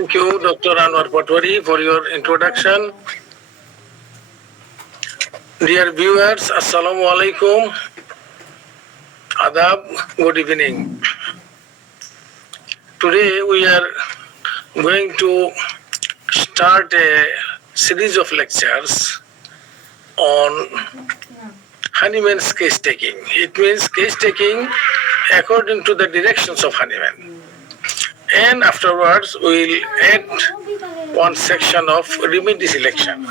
Thank you, Dr. Anwar Patwari, for your introduction. Dear viewers, Assalamu alaikum. Adab, good evening. Today we are going to start a series of lectures on Hahnemann's case taking. It means case taking according to the directions of Hahnemann. And afterwards we will add one section of remedy selection.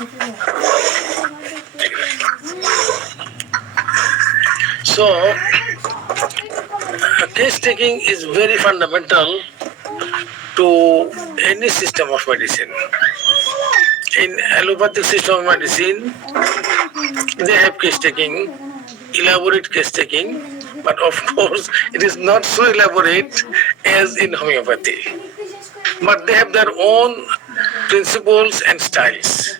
So, case taking is very fundamental to any system of medicine. In allopathic system of medicine, they have case taking, elaborate case taking, but of course it is not so elaborate as in homeopathy. But they have their own principles and styles.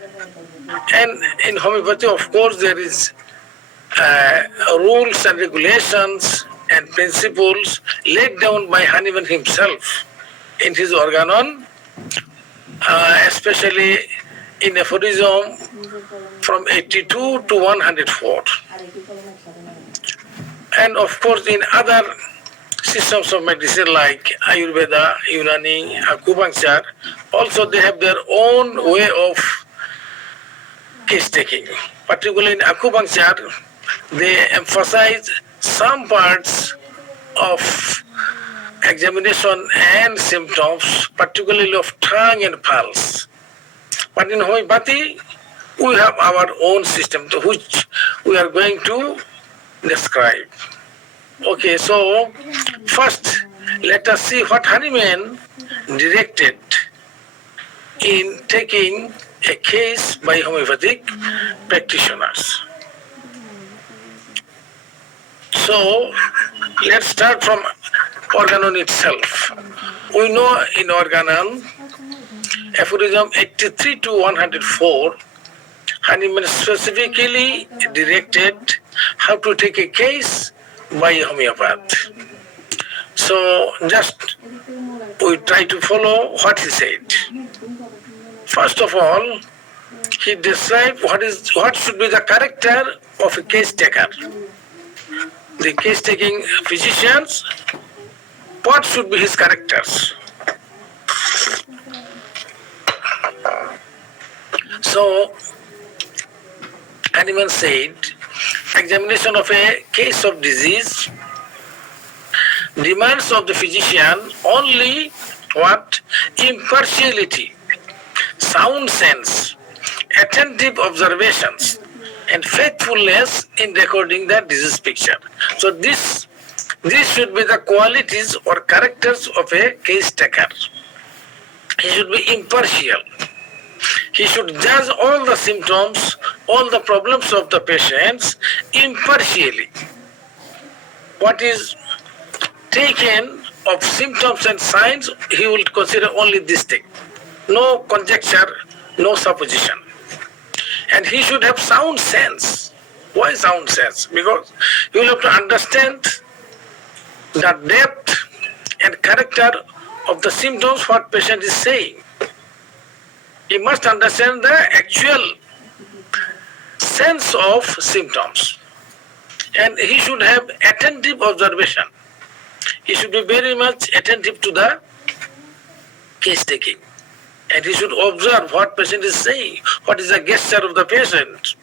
And in homeopathy, of course, there is rules and regulations and principles laid down by Hahnemann himself in his organon, especially in aphorism from 82 to 104. And of course, in other systems of medicine like Ayurveda, Unani, Acupuncture, also they have their own way of case taking. Particularly in Acupuncture, they emphasize some parts of examination and symptoms, particularly of tongue and pulse. But in homeopathy, we have our own system which we are going to describe. Okay, so first let us see what Hahnemann directed in taking a case by homeopathic practitioners. So let's start from organon itself. We know in organon, aphorism 83 to 104, Hahnemann specifically directed how to take a case by a homeopath. So just we try to follow what he said. First of all, he described what should be the character of a case taker. The case taking physicians, what should be his characters? So Hahnemann said, examination of a case of disease demands of the physician only what? Impartiality, sound sense, attentive observations, and faithfulness in recording the disease picture. So these should be the qualities or characters of a case taker. He should be impartial. He should judge all the symptoms, all the problems of the patients impartially. What is taken of symptoms and signs, he will consider only this thing. No conjecture, no supposition. And he should have sound sense. Why sound sense? Because you will have to understand the depth and character of the symptoms what patient is saying. He must understand the actual sense of symptoms. And he should have attentive observation. He should be very much attentive to the case taking. And he should observe what patient is saying, what is the gesture of the patient.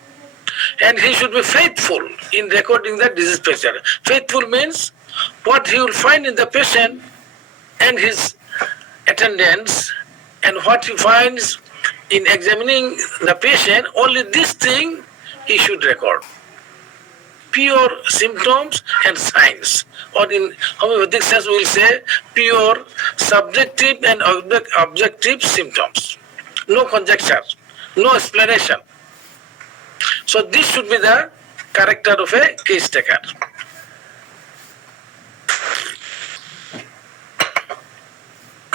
And he should be faithful in recording the disease picture. Faithful means what he will find in the patient and his attendants, and what he finds in examining the patient, only this thing he should record. Pure symptoms and signs. Or in homeopathic sense we will say pure subjective and objective symptoms. No conjecture, no explanation. So this should be the character of a case taker.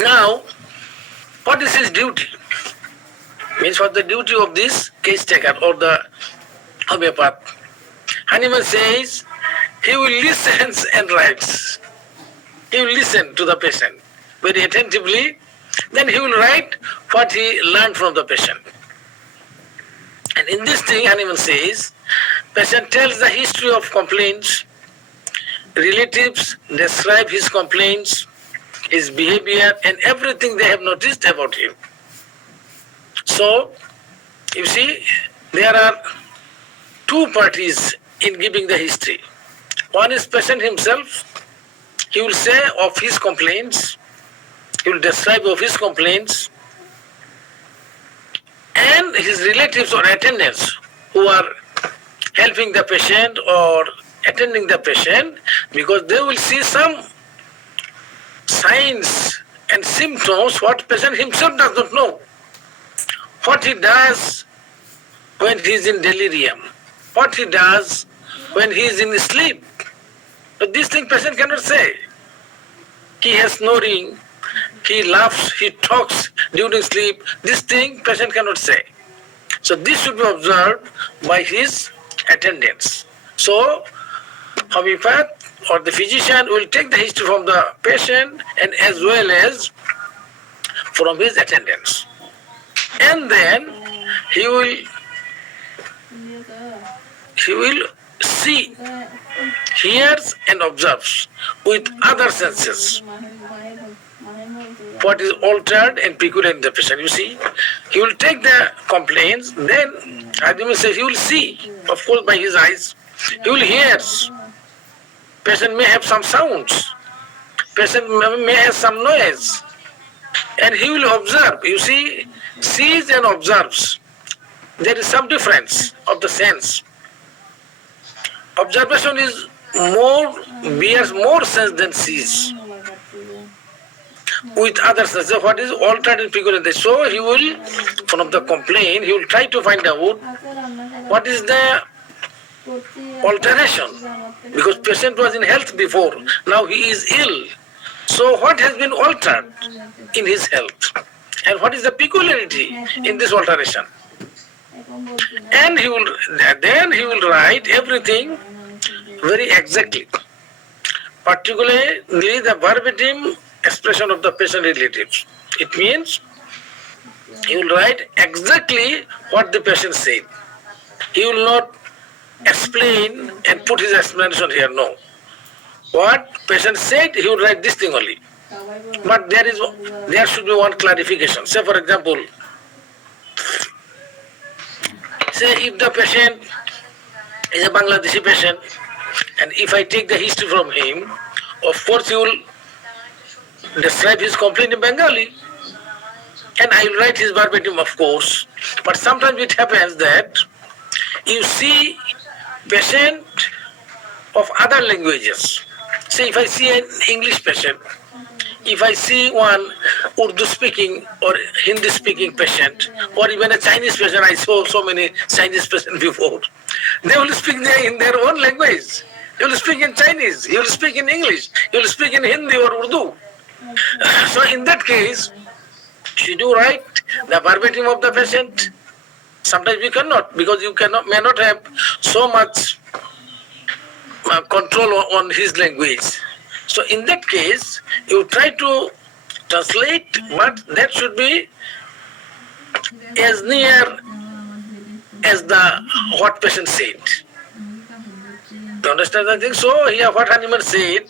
Now, what is his duty? Means what the duty of this case taker or the homeopath? Hahnemann says he will listen and writes. He will listen to the patient very attentively Then he will write what he learned from the patient. And in this thing, Hahnemann says, patient tells the history of complaints, relatives describe his complaints, his behavior, and everything they have noticed about him. So, you see, there are two parties in giving the history. One is patient himself. He will say of his complaints, he will describe of his complaints, and his relatives or attendants who are helping the patient or attending the patient, because they will see some signs and symptoms what patient himself does not know. What he does when he is in delirium, what he does when he is in sleep. But this thing patient cannot say. He has snoring, he laughs, he talks during sleep. This thing patient cannot say. So this should be observed by his attendants. So homeopath or the physician will take the history from the patient and as well as from his attendants. And then he will see, hears and observes with other senses what is altered and peculiar in the patient. You see, he will take the complaints, then Hahnemann says he will see, of course by his eyes, he will hear. Patient may have some sounds, patient may have some noise, and he will observe. You see, sees and observes. There is some difference of the sense. Observation is bears more sense than sees. With other senses, what is altered and peculiar. So he will, from the complaint, he will try to find out what is the alteration. Because patient was in health before, now he is ill. So what has been altered in his health? And what is the peculiarity in this alteration? And then he will write everything very exactly. Particularly the verbatim expression of the patient relatives. It means he will write exactly what the patient said. He will not explain and put his explanation here, no. What patient said, he will write this thing only. But there should be one clarification. Say for example, say if the patient is a Bangladeshi patient, and if I take the history from him, of course he will describe his complaint in Bengali, and I will write his verbatim, of course. But sometimes it happens that you see patient of other languages. Say if I see an English patient, if I see one Urdu speaking or Hindi speaking patient, or even a Chinese patient, I saw so many Chinese patients before, they will speak in their own language. He will speak in Chinese, he will speak in English, he will speak in Hindi or Urdu. So in that case, should you write the verbatim of the patient? Sometimes we cannot, because you may not have so much control on his language. So in that case, you try to translate, but that should be as near as what patient said. You understand that thing? So here what Hahnemann said,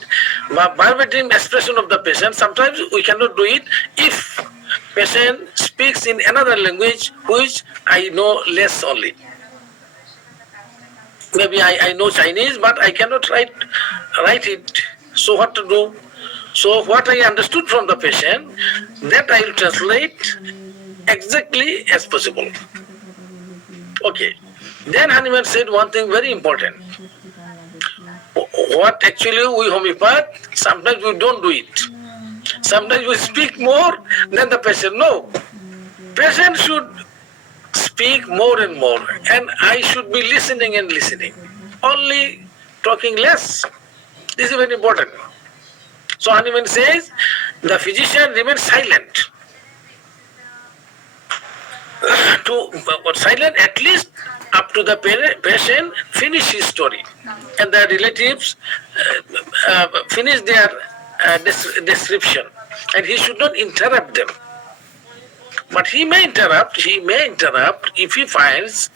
verbatim expression of the patient, sometimes we cannot do it if patient speaks in another language which I know less only. Maybe I know Chinese, but I cannot write it. So what to do? So what I understood from the patient, that I will translate exactly as possible. Okay. Then Hahnemann said one thing very important. What actually we homeopath, sometimes we don't do it. Sometimes we speak more than the patient. No. Patient should speak more and more, and I should be listening and listening. Only talking less. This is very important. So Hahnemann says, the physician remains silent. Silent at least up to the patient finish his story, and the relatives finish their description, and he should not interrupt them. But he may interrupt if he finds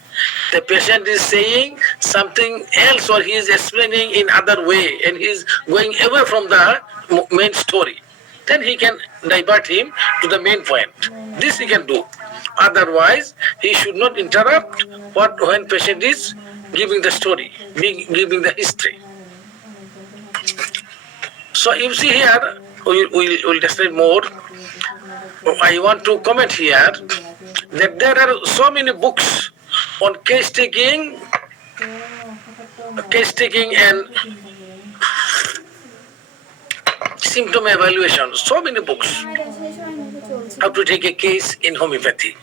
the patient is saying something else or he is explaining in other way and he is going away from the main story. Then he can divert him to the main point. This he can do. Otherwise, he should not interrupt when patient is giving the story, giving the history. So you see here, we'll describe more. I want to comment here that there are so many books on case taking and symptom evaluation. So many books how to take a case in homeopathy.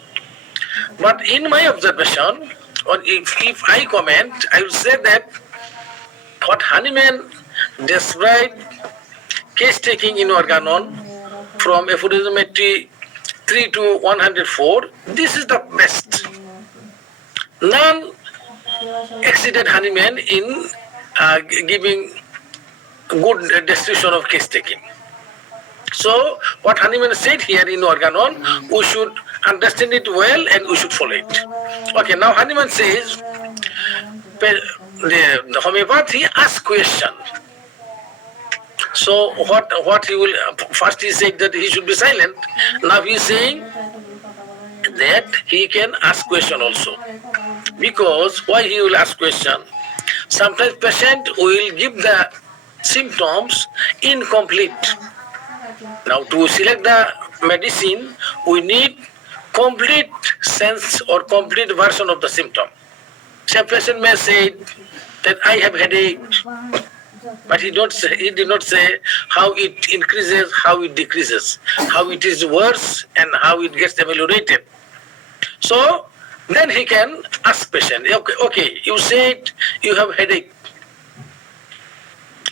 But in my observation, or if I comment, I will say that what Hahnemann described case taking in organon from aphorismetry 3 to 104, this is the best. None exceeded Hahnemann in giving good description of case taking. So what Hahnemann said here in organon, we should understand it well and we should follow it. Okay, now Hahnemann says the homeopathy asks question. So what he will first he said that he should be silent. Now he is saying that he can ask question also. Because why he will ask question? Sometimes patient will give the symptoms incomplete. Now to select the medicine, we need complete sense or complete version of the symptom. So a patient may say that I have headache, but he did not say how it increases, how it decreases, how it is worse and how it gets ameliorated. So then he can ask patient, okay, you said you have headache.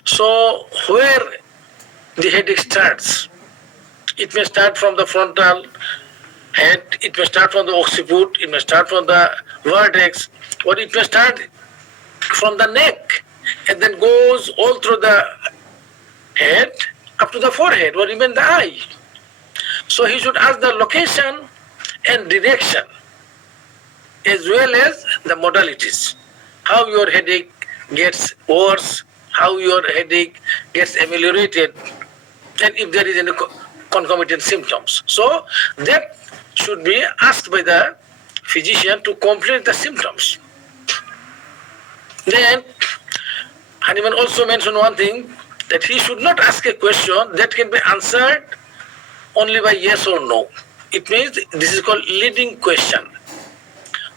So where the headache starts? It may start from the frontal head, it may start from the occiput, it may start from the vertex, or it may start from the neck and then goes all through the head up to the forehead or even the eye. So he should ask the location and direction as well as the modalities. How your headache gets worse, how your headache gets ameliorated, and if there is any concomitant symptoms. So that should be asked by the physician to complete the symptoms. Then Hahnemann also mentioned one thing, that he should not ask a question that can be answered only by yes or no. It means this is called leading question.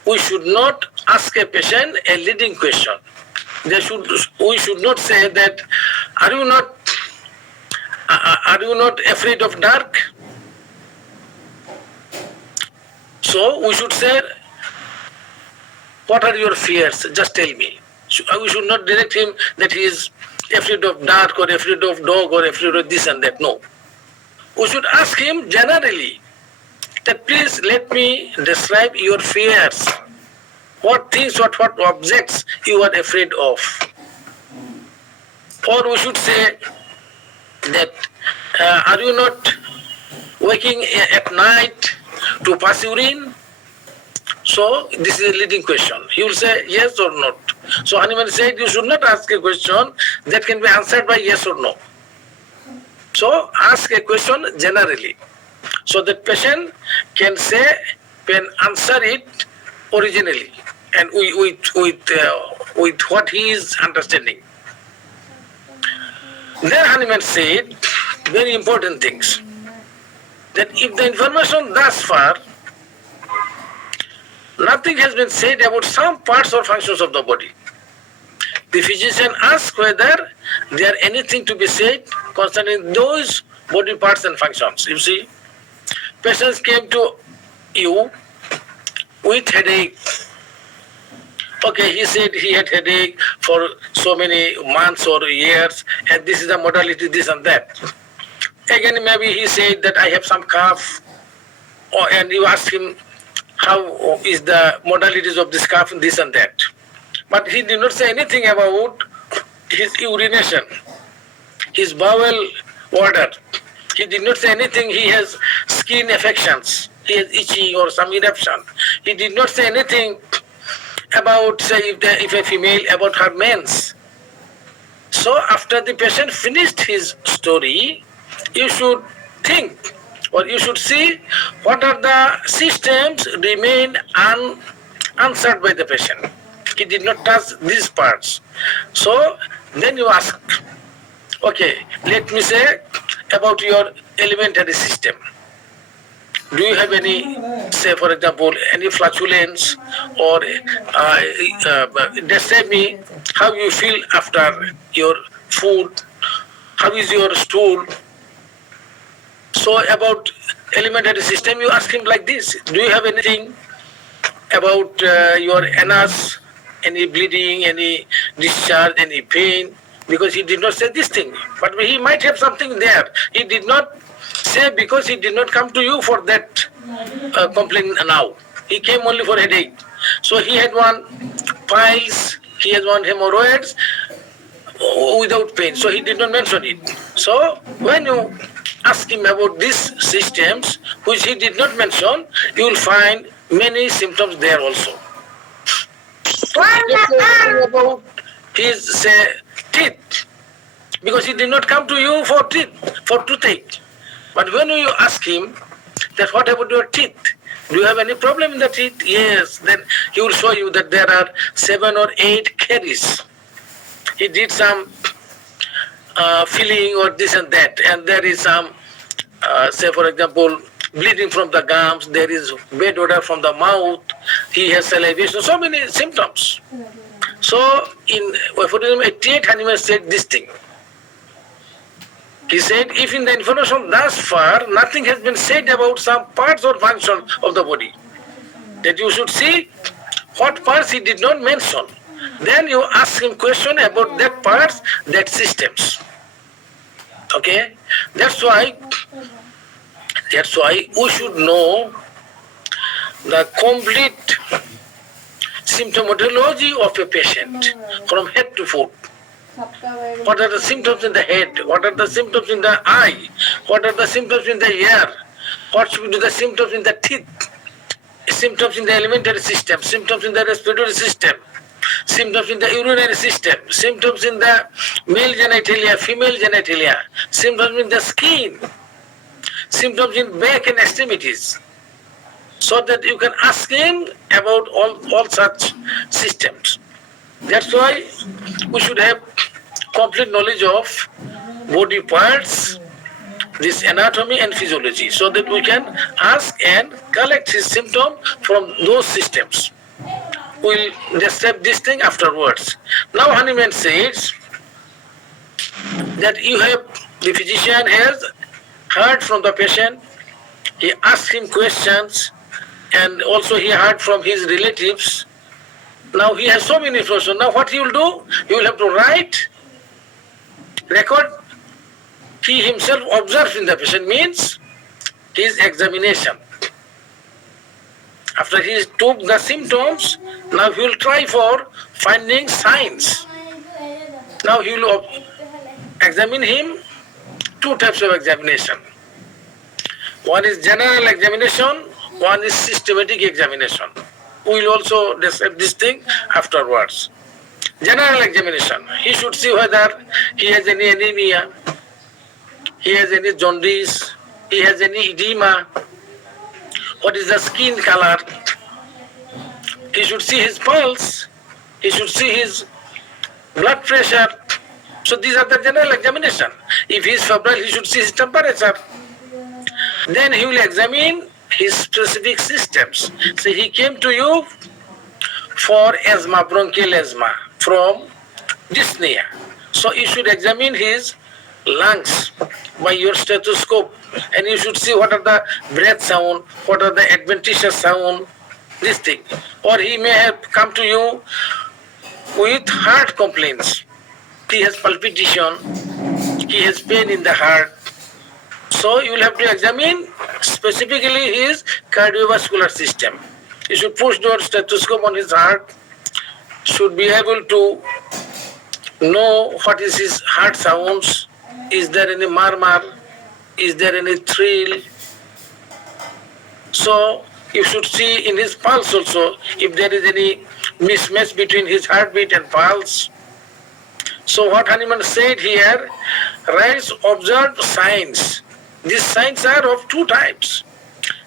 We should not ask a patient a leading question. We should not say that, are you not afraid of dark? So we should say, what are your fears? Just tell me. We should not direct him that he is afraid of dark or afraid of dog or afraid of this and that. No. We should ask him generally that please let me describe your fears. What things, what objects you are afraid of. Or we should say that are you not waking at night to pass urine? So this is a leading question. He will say yes or not. So Hahnemann said you should not ask a question that can be answered by yes or no. So ask a question generally, so that patient can answer it originally and with what he is understanding. Then Hahnemann said very important things, that if the information thus far nothing has been said about some parts or functions of the body, the physician asks whether there are anything to be said concerning those body parts and functions. You see, patients came to you with headache. Okay, he said he had headache for so many months or years, and this is the modality, this and that. Again, maybe he said that I have some cough, and you ask him how is the modalities of this cough and this and that. But he did not say anything about his urination, his bowel order. He did not say anything, he has skin affections. he has itching or some eruption. He did not say anything about, say, if a female, about her mens. So after the patient finished his story, you should think or you should see what are the systems remain unanswered by the patient. He did not touch these parts. So then you ask, okay, let me say about your alimentary system. Do you have any, say for example, any flatulence, or describe me how you feel after your food, how is your stool? So about alimentary system, you ask him like this, do you have anything about your anus, any bleeding, any discharge, any pain? Because he did not say this thing, but he might have something there. He did not say because he did not come to you for that complaint now. He came only for headache. So he had one piles, he has one hemorrhoids without pain. So he did not mention it. So when you ask him about these systems, which he did not mention, you will find many symptoms there also. About his, say, teeth, because he did not come to you for teeth, for toothache. But when you ask him that what about your teeth? Do you have any problem in the teeth? Yes. Then he will show you that there are 7 or 8 caries. He did some filling or this and that, and there is some, say for example, bleeding from the gums, there is bad odor from the mouth, he has salivation, so many symptoms. So in Aphorism 88, Hahnemann said this thing. He said, if in the information thus far nothing has been said about some parts or functions of the body, that you should see what parts he did not mention. Then you ask him question about that parts, that systems. Okay? That's why we should know the complete symptomatology of a patient from head to foot. What are the symptoms in the head? What are the symptoms in the eye? What are the symptoms in the ear? What should be the symptoms in the teeth? Symptoms in the alimentary system, symptoms in the respiratory system, symptoms in the urinary system, symptoms in the male genitalia, female genitalia, symptoms in the skin, symptoms in back and extremities, so that you can ask him about all such systems. That's why we should have complete knowledge of body parts, this anatomy and physiology, so that we can ask and collect his symptom from those systems. We'll describe this thing afterwards. Now Hahnemann says that the physician has heard from the patient, he asked him questions, and also he heard from his relatives. Now he has so many information. Now what he will do? He will have to write, record. He himself observes in the patient, means his examination. After he took the symptoms, now he will try for finding signs. Now he will examine him, 2 types of examination. One is general examination, one is systematic examination. We will also describe this thing afterwards. General examination, he should see whether he has any anemia, he has any jaundice, he has any edema, what is the skin color. He should see his pulse, he should see his blood pressure. So these are the general examination. If he is febrile, he should see his temperature. Then he will examine his specific systems. So he came to you for asthma, bronchial asthma, from dyspnea. So you should examine his lungs by your stethoscope, and you should see what are the breath sound, what are the adventitious sound, this thing. Or he may have come to you with heart complaints. He has palpitation, he has pain in the heart. So you will have to examine specifically his cardiovascular system. You should push your stethoscope on his heart, should be able to know what is his heart sounds. Is there any murmur? Is there any thrill? So you should see in his pulse also if there is any mismatch between his heartbeat and pulse. So what Hahnemann said here, writes observed signs. These signs are of two types: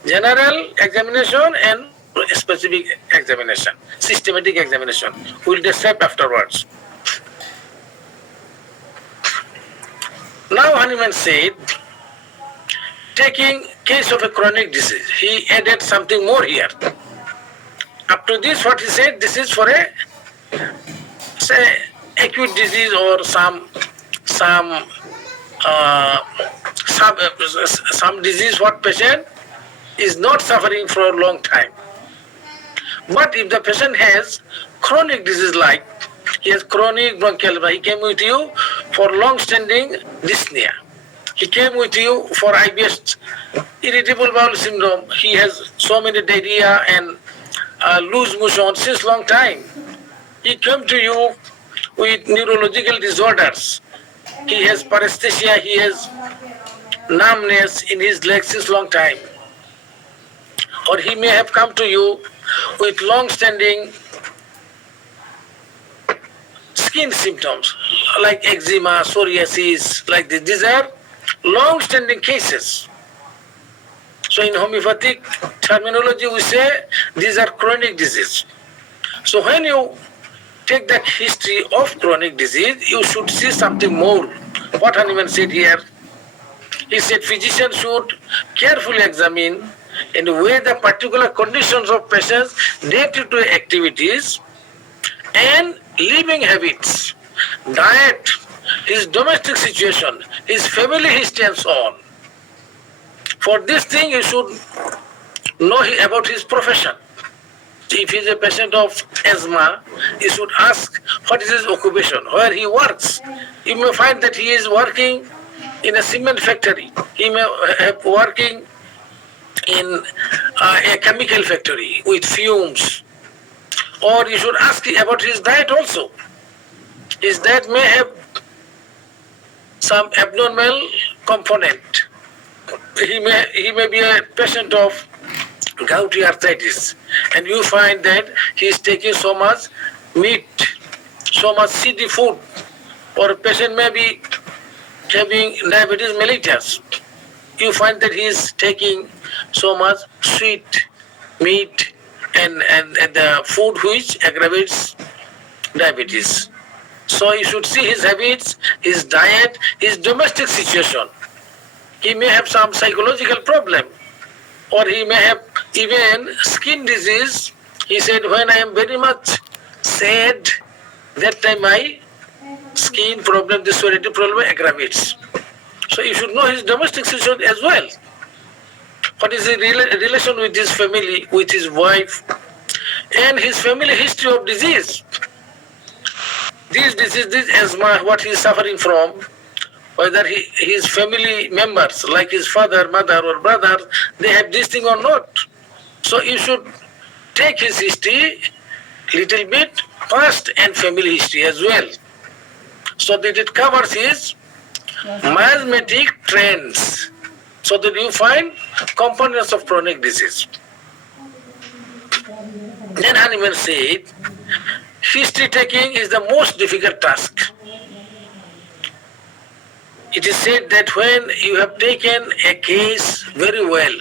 general examination and specific examination, systematic examination. We'll describe afterwards. Now Hahnemann said, taking case of a chronic disease, he added something more here. Up to this, what he said, this is for a, say, acute disease or some disease what patient is not suffering for a long time. But if the patient has chronic disease like he has chronic bronchial asthma, he came with you for long-standing dyspnea. He came with you for IBS, irritable bowel syndrome. He has so many diarrhea and loose motion since long time. He came to you with neurological disorders. He has paresthesia, he has numbness in his legs since long time. Or he may have come to you with long-standing skin symptoms like eczema, psoriasis, like this. These are long-standing cases. So in homeopathic terminology we say these are chronic disease. So when you take that history of chronic disease, you should see something more. What Hahnemann said here, he said physician should carefully examine and weigh the particular conditions of patients' day-to-day activities and living habits, diet, his domestic situation, his family history and so on. For this thing you should know about his profession. If he is a patient of asthma, you should ask what is his occupation, where he works. You may find that he is working in a cement factory. He may have working in a chemical factory with fumes. Or you should ask about his diet also. His diet may have some abnormal component. He may be a patient of gouty arthritis, and you find that he is taking so much meat, so much seedy food. Or a patient may be having diabetes mellitus. You find that he is taking so much sweet meat and the food which aggravates diabetes. So you should see his habits, his diet, his domestic situation. He may have some psychological problem, or he may have even skin disease. He said, when I am very much sad, that time my skin problem, this psoriatic problem aggravates. So you should know his domestic situation as well. What is his relation with his family, with his wife, and his family history of disease. This disease, this asthma, what he is suffering from, whether his family members, like his father, mother, or brother, they have this thing or not. So you should take his history, little bit, past and family history as well, so that it covers his miasmatic trends, so that you find components of chronic disease. Then Hahnemann said, history taking is the most difficult task. It is said that when you have taken a case very well,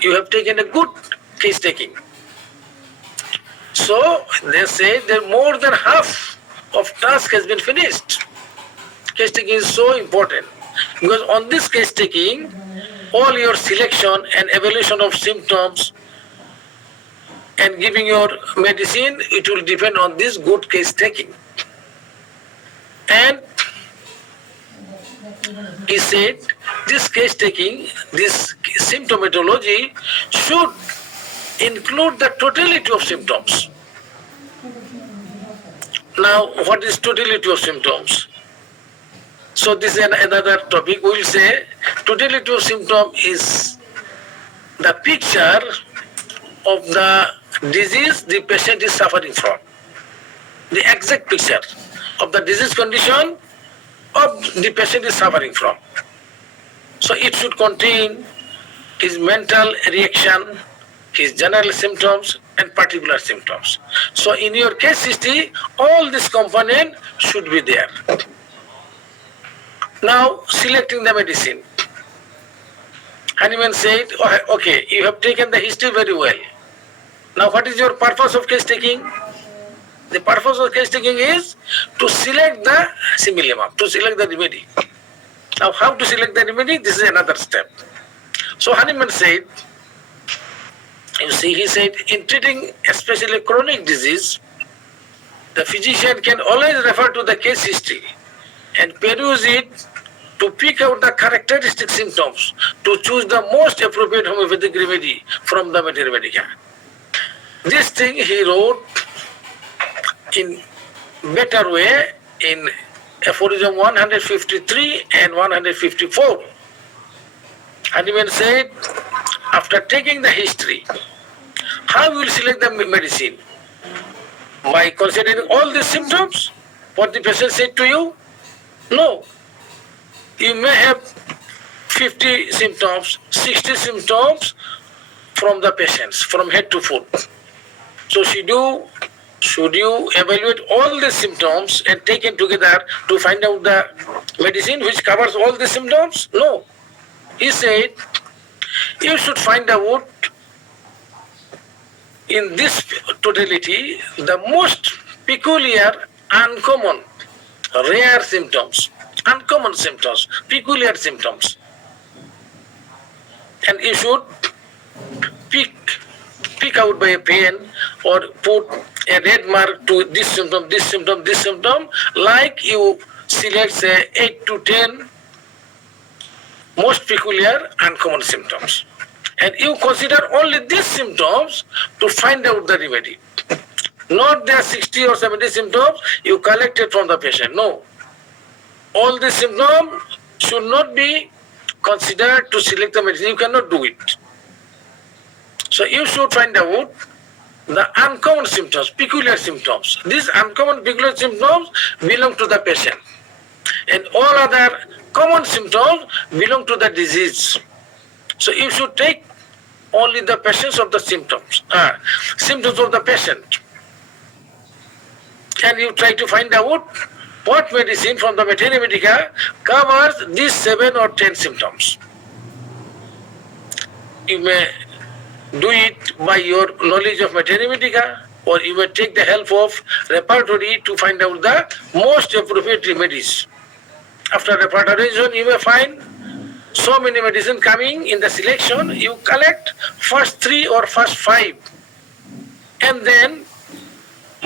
you have taken a good case taking. So they say that more than half of task has been finished. Case taking is so important because on this case taking, all your selection and evaluation of symptoms and giving your medicine, it will depend on this good case taking. And he said this case taking, this symptomatology should include the totality of symptoms. Now, what is totality of symptoms? So this is another topic. We will say totality of symptom is the picture of the disease the patient is suffering from. The exact picture of the disease condition of the patient is suffering from. So it should contain his mental reaction, his general symptoms, and particular symptoms. So in your case history, all this component should be there. Now, selecting the medicine. Hahnemann said, okay, you have taken the history very well. Now, what is your purpose of case taking? The purpose of case taking is to select the simillimum, to select the remedy. Now, how to select the remedy? This is another step. So, Hahnemann said, you see, he said, in treating especially chronic disease, the physician can always refer to the case history and peruse it to pick out the characteristic symptoms to choose the most appropriate homeopathic remedy from the materia medica. This thing he wrote in better way in aphorism 153 and 154. Hahnemann said, after taking the history, how will you select the medicine? By considering all the symptoms, what the patient said to you? No. You may have 50 symptoms, 60 symptoms from the patients, from head to foot. So should you evaluate all the symptoms and take it together to find out the medicine which covers all the symptoms? No. He said, you should find out in this totality the most peculiar, uncommon, rare symptoms. Uncommon symptoms, peculiar symptoms. And you should pick out by a pen or put a red mark to this symptom, this symptom, this symptom, like you select say 8 to 10 most peculiar, uncommon symptoms. And you consider only these symptoms to find out the remedy. Not the 60 or 70 symptoms you collected from the patient, no. All these symptoms should not be considered to select the medicine. You cannot do it. So you should find out the uncommon symptoms, peculiar symptoms. These uncommon peculiar symptoms belong to the patient. And all other common symptoms belong to the disease. So you should take only the patients of the symptoms of the patient. And you try to find out what medicine from the materia medica covers these 7 or 10 symptoms. You may do it by your knowledge of materia medica, or you may take the help of repertory to find out the most appropriate remedies. After repertorization, you may find so many medicine coming in the selection. You collect first 3 or first 5, and then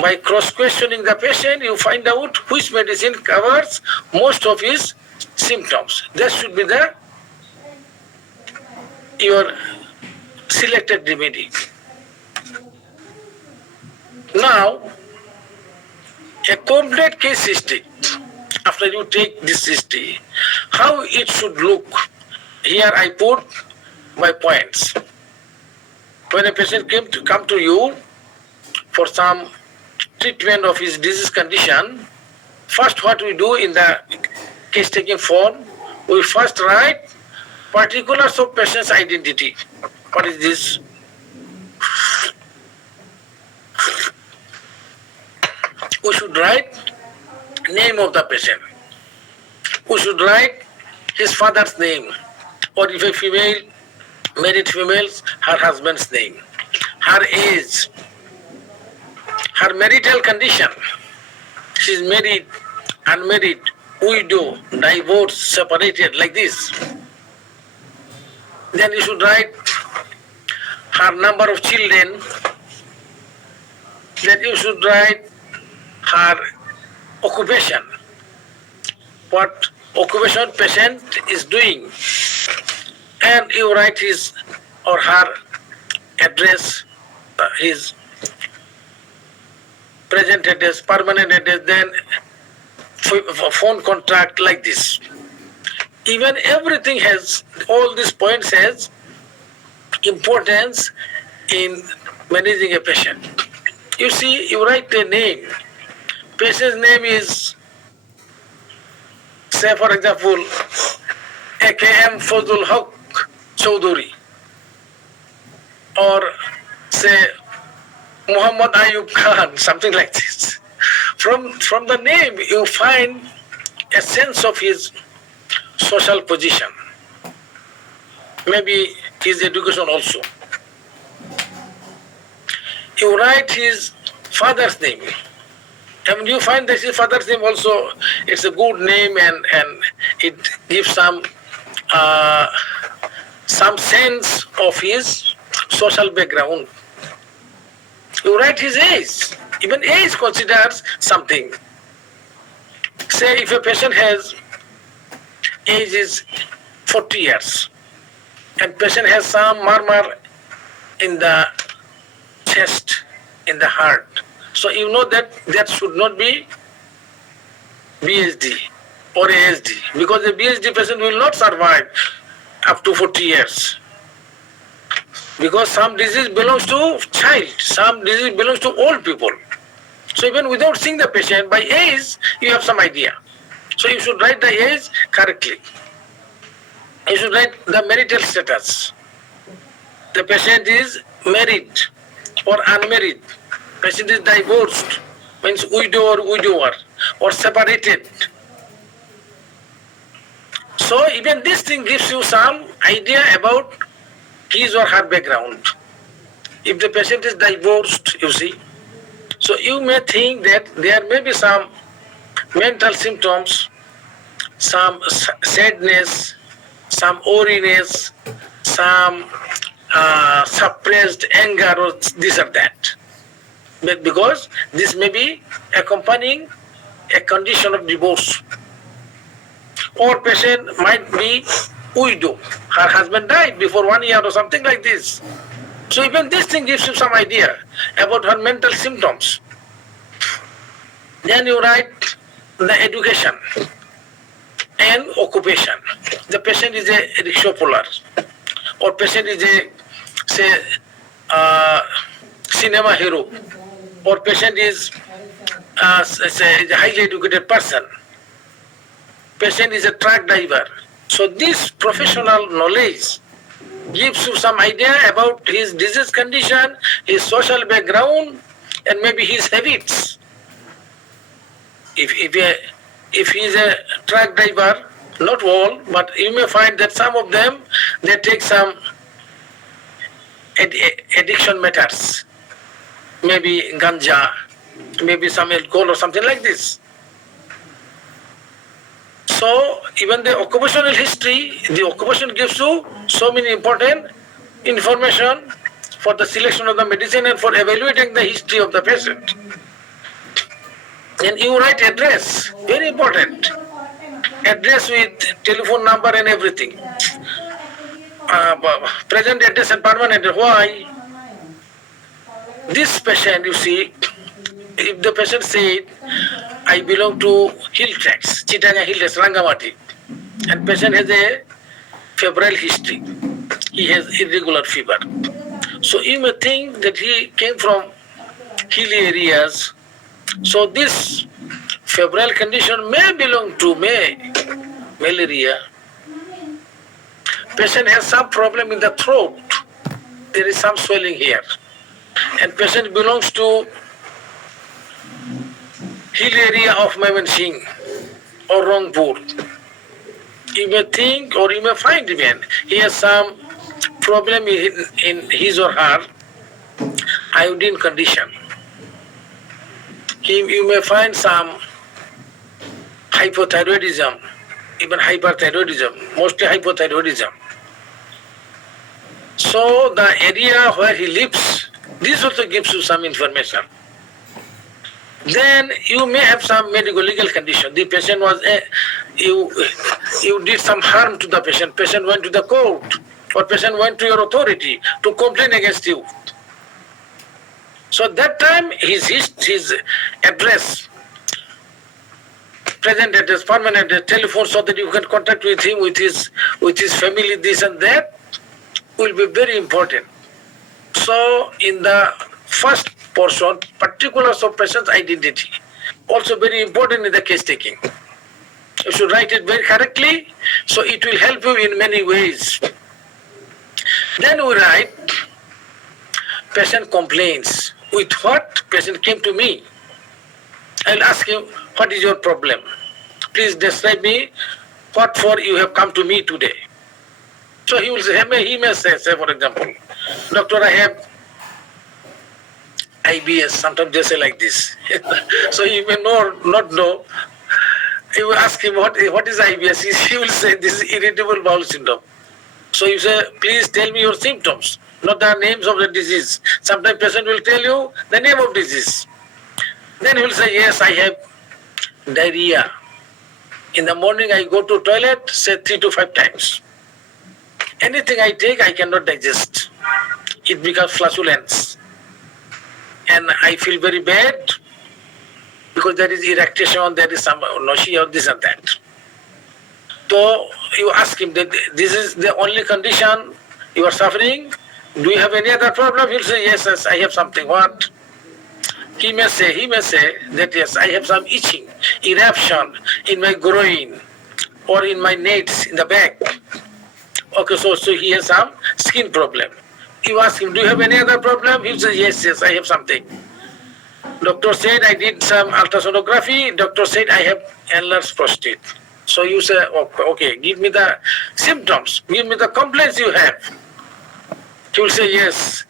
by cross-questioning the patient, you find out which medicine covers most of his symptoms. That should be your selected remedy. Now, a complete case history. After you take this history, how it should look. Here I put my points. When a patient come to you for some treatment of his disease condition, first what we do in the case taking form, we first write particulars of patient's identity. What is this? We should write name of the patient. We should write his father's name, or if a female, married female, her husband's name, her age, her marital condition. She is married, unmarried, widow, divorced, separated, like this. Then you should write her number of children. Then you should write her occupation. What occupation patient is doing. And you write his or her address, his present address, permanent address, then phone contact, like this. Even everything has, all these points has importance in managing a patient. You see, you write the name. Patient's name is, say for example, AKM Fazul Haq Chaudhuri. or say Muhammad Ayub Khan, something like this. From the name, you find a sense of his social position, maybe his education also. You write his father's name, and you find that his father's name also, it's a good name, and it gives some sense of his social background. You write his age. Even age considers something. Say if a patient has age is 40 years, and patient has some murmur in the chest, in the heart. So you know that should not be BSD or ASD, because the BSD patient will not survive up to 40 years. Because some disease belongs to child, some disease belongs to old people. So even without seeing the patient, by age, you have some idea. So you should write the age correctly. You should write the marital status. The patient is married or unmarried. Patient is divorced, means widow or widower, or separated. So even this thing gives you some idea about his or her background. If the patient is divorced, you see, so you may think that there may be some mental symptoms, some sadness, some weariness, some suppressed anger, or this or that. But because this may be accompanying a condition of divorce. Or patient might be widow. Her husband died before 1 year or something like this. So even this thing gives you some idea about her mental symptoms. Then you write the education and occupation. The patient is a rickshaw puller, or patient is a, say, cinema hero, or patient is say, a highly educated person. Patient is a truck driver. So this professional knowledge gives you some idea about his disease condition, his social background, and maybe his habits. If he is a truck driver, not all, but you may find that some of them, they take some addiction matters, maybe ganja, maybe some alcohol or something like this. So even the occupational history, the occupation gives you so many important information for the selection of the medicine and for evaluating the history of the patient. And you write address, very important. Address with telephone number and everything. Present address and permanent address. Why? This patient, you see, if the patient said, I belong to hill tracts, Chitanga hill tracts, Rangamati, and patient has a febrile history. He has irregular fever. So you may think that he came from hilly areas. So this febrile condition may belong to malaria. Patient has some problem in the throat. There is some swelling here. And patient belongs to hill area of Mymensingh or Rangpur. You may think, or you may find even, he has some problem in his or her iodine condition. You may find some hypothyroidism, even hyperthyroidism, mostly hypothyroidism. So the area where he lives, this also gives you some information. Then you may have some medical legal condition. The patient was, you did some harm to the patient. Patient went to the court, or patient went to your authority to complain against you. So that time his address, present address, permanent address, telephone, so that you can contact with him, with his family, this and that, will be very important. So in the first portion, particulars of patient's identity, also very important in the case taking. You should write it very correctly, so it will help you in many ways. Then we write patient complains. With what? Patient came to me. I'll ask him, what is your problem? Please describe me what for you have come to me today. So he will say, he may say, for example, doctor, I have IBS. Sometimes they say like this. So he may not know. You ask him what is IBS. He will say this is irritable bowel syndrome. So you say, please tell me your symptoms, not the names of the disease. Sometimes patient will tell you the name of disease. Then he will say, yes, I have diarrhea. In the morning I go to toilet, say 3 to 5 times. Anything I take, I cannot digest. It becomes flatulence. And I feel very bad because there is irritation, there is some nausea, this and that. So you ask him that this is the only condition you are suffering. Do you have any other problem? He'll say, yes, I have something. What? He may say that yes, I have some itching, eruption in my groin or in my nates in the back. Okay, so he has some skin problem. You ask him, do you have any other problem? He'll say, yes, I have something. Doctor said I did some ultrasonography. Doctor said I have enlarged prostate. So you say, okay, give me the symptoms, give me the complaints you have. He will say, yes,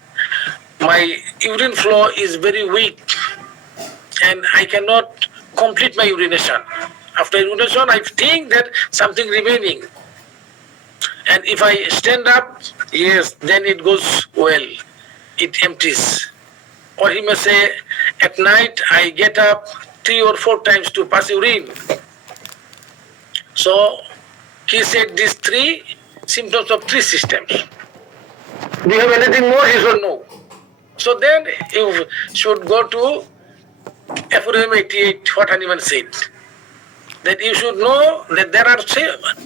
my urine flow is very weak and I cannot complete my urination. After urination, I think that something remaining. And if I stand up, yes, then it goes well, it empties. Or he may say, at night I get up 3 or 4 times to pass urine. So he said these 3 symptoms of 3 systems. Do you have anything more? He said no. So then you should go to MFHom 88, what Hahnemann said. That you should know that there are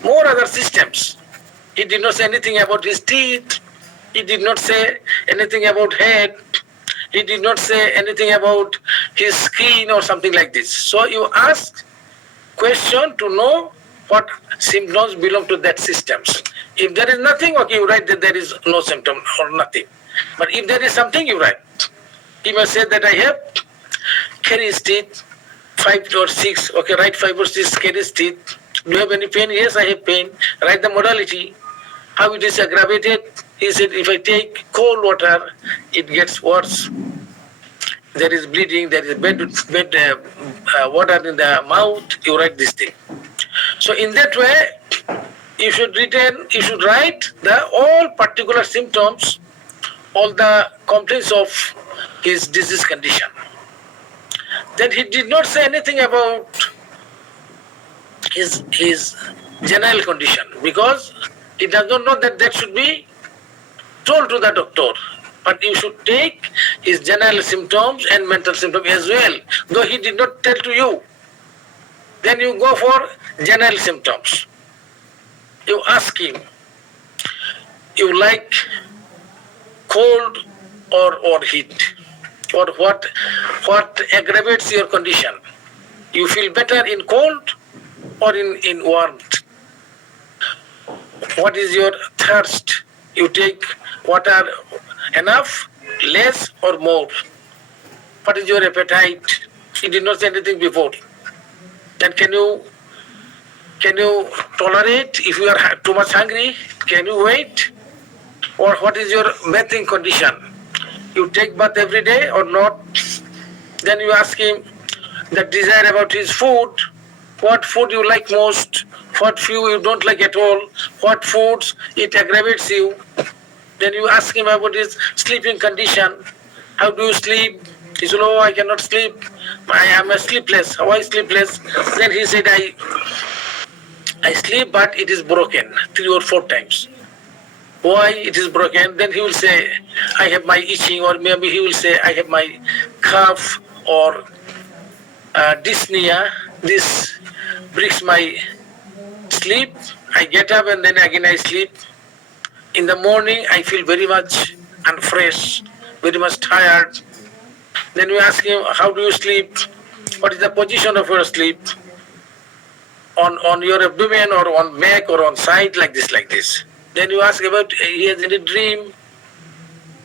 more other systems. He did not say anything about his teeth. He did not say anything about head. He did not say anything about his skin or something like this. So you ask question to know what symptoms belong to that systems. If there is nothing, okay, you write that there is no symptom or nothing. But if there is something, you write. He may say that I have caries teeth, 5 or 6. Okay, write 5 or 6 caries teeth. Do you have any pain? Yes, I have pain. Write the modality. How it is aggravated? He said, if I take cold water, it gets worse. There is bleeding, there is bad water in the mouth. You write this thing. So in that way, you should write the all particular symptoms, all the complaints of his disease condition. Then he did not say anything about his general condition because he does not know that should be told to the doctor. But you should take his general symptoms and mental symptoms as well, though he did not tell to you. Then you go for general symptoms. You ask him, you like cold or heat? Or what aggravates your condition? You feel better in cold or in warmth? What is your thirst? You take water enough, less or more? What is your appetite? He did not say anything before. Then can you tolerate if you are too much hungry? Can you wait? Or what is your bathing condition? You take bath every day or not? Then you ask him the desire about his food. What food you like most? What food you don't like at all? What foods it aggravates you? Then you ask him about his sleeping condition. How do you sleep? He said, oh, I cannot sleep. I am sleepless. Why sleepless? Then he said, I sleep, but it is broken 3 or 4 times. Why it is broken? Then he will say, I have my itching, or maybe he will say, I have my cough or dyspnea. This breaks my sleep. I get up and then again I sleep. In the morning, I feel very much unfresh, very much tired. Then we ask him, how do you sleep? What is the position of your sleep? On your abdomen or on back or on side, like this. Then you ask about he has any dream.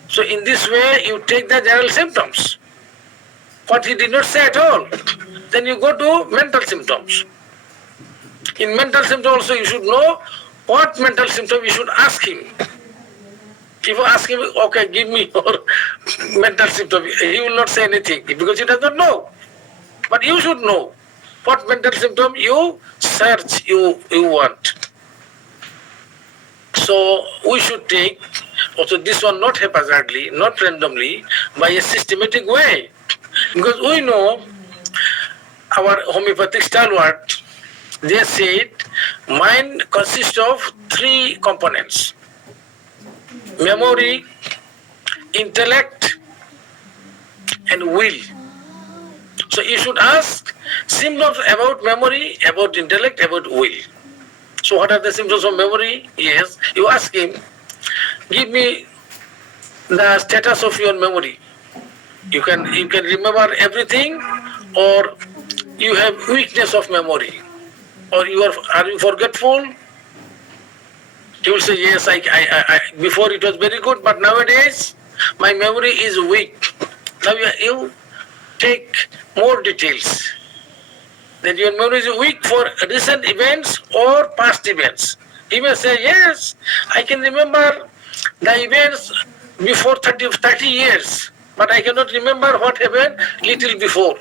So in this way, you take the general symptoms. What he did not say at all. Then you go to mental symptoms. In mental symptoms also you should know what mental symptom you should ask him. If you ask him, okay, give me your mental symptom, he will not say anything because he does not know. But you should know what mental symptom you search, you want. So we should take also this one not haphazardly, not randomly, by a systematic way. Because we know our homeopathic stalwart, they said mind consists of three components: memory, intellect, and will. So you should ask symptoms about memory, about intellect, about will. So what are the symptoms of memory? Yes, you ask him, give me the status of your memory. You can remember everything, or you have weakness of memory, or are you forgetful? He will say, yes, I before it was very good, but nowadays my memory is weak. Now you take more details. That your memory is weak for recent events or past events. He may say, yes, I can remember the events before 30 years, but I cannot remember what happened little before.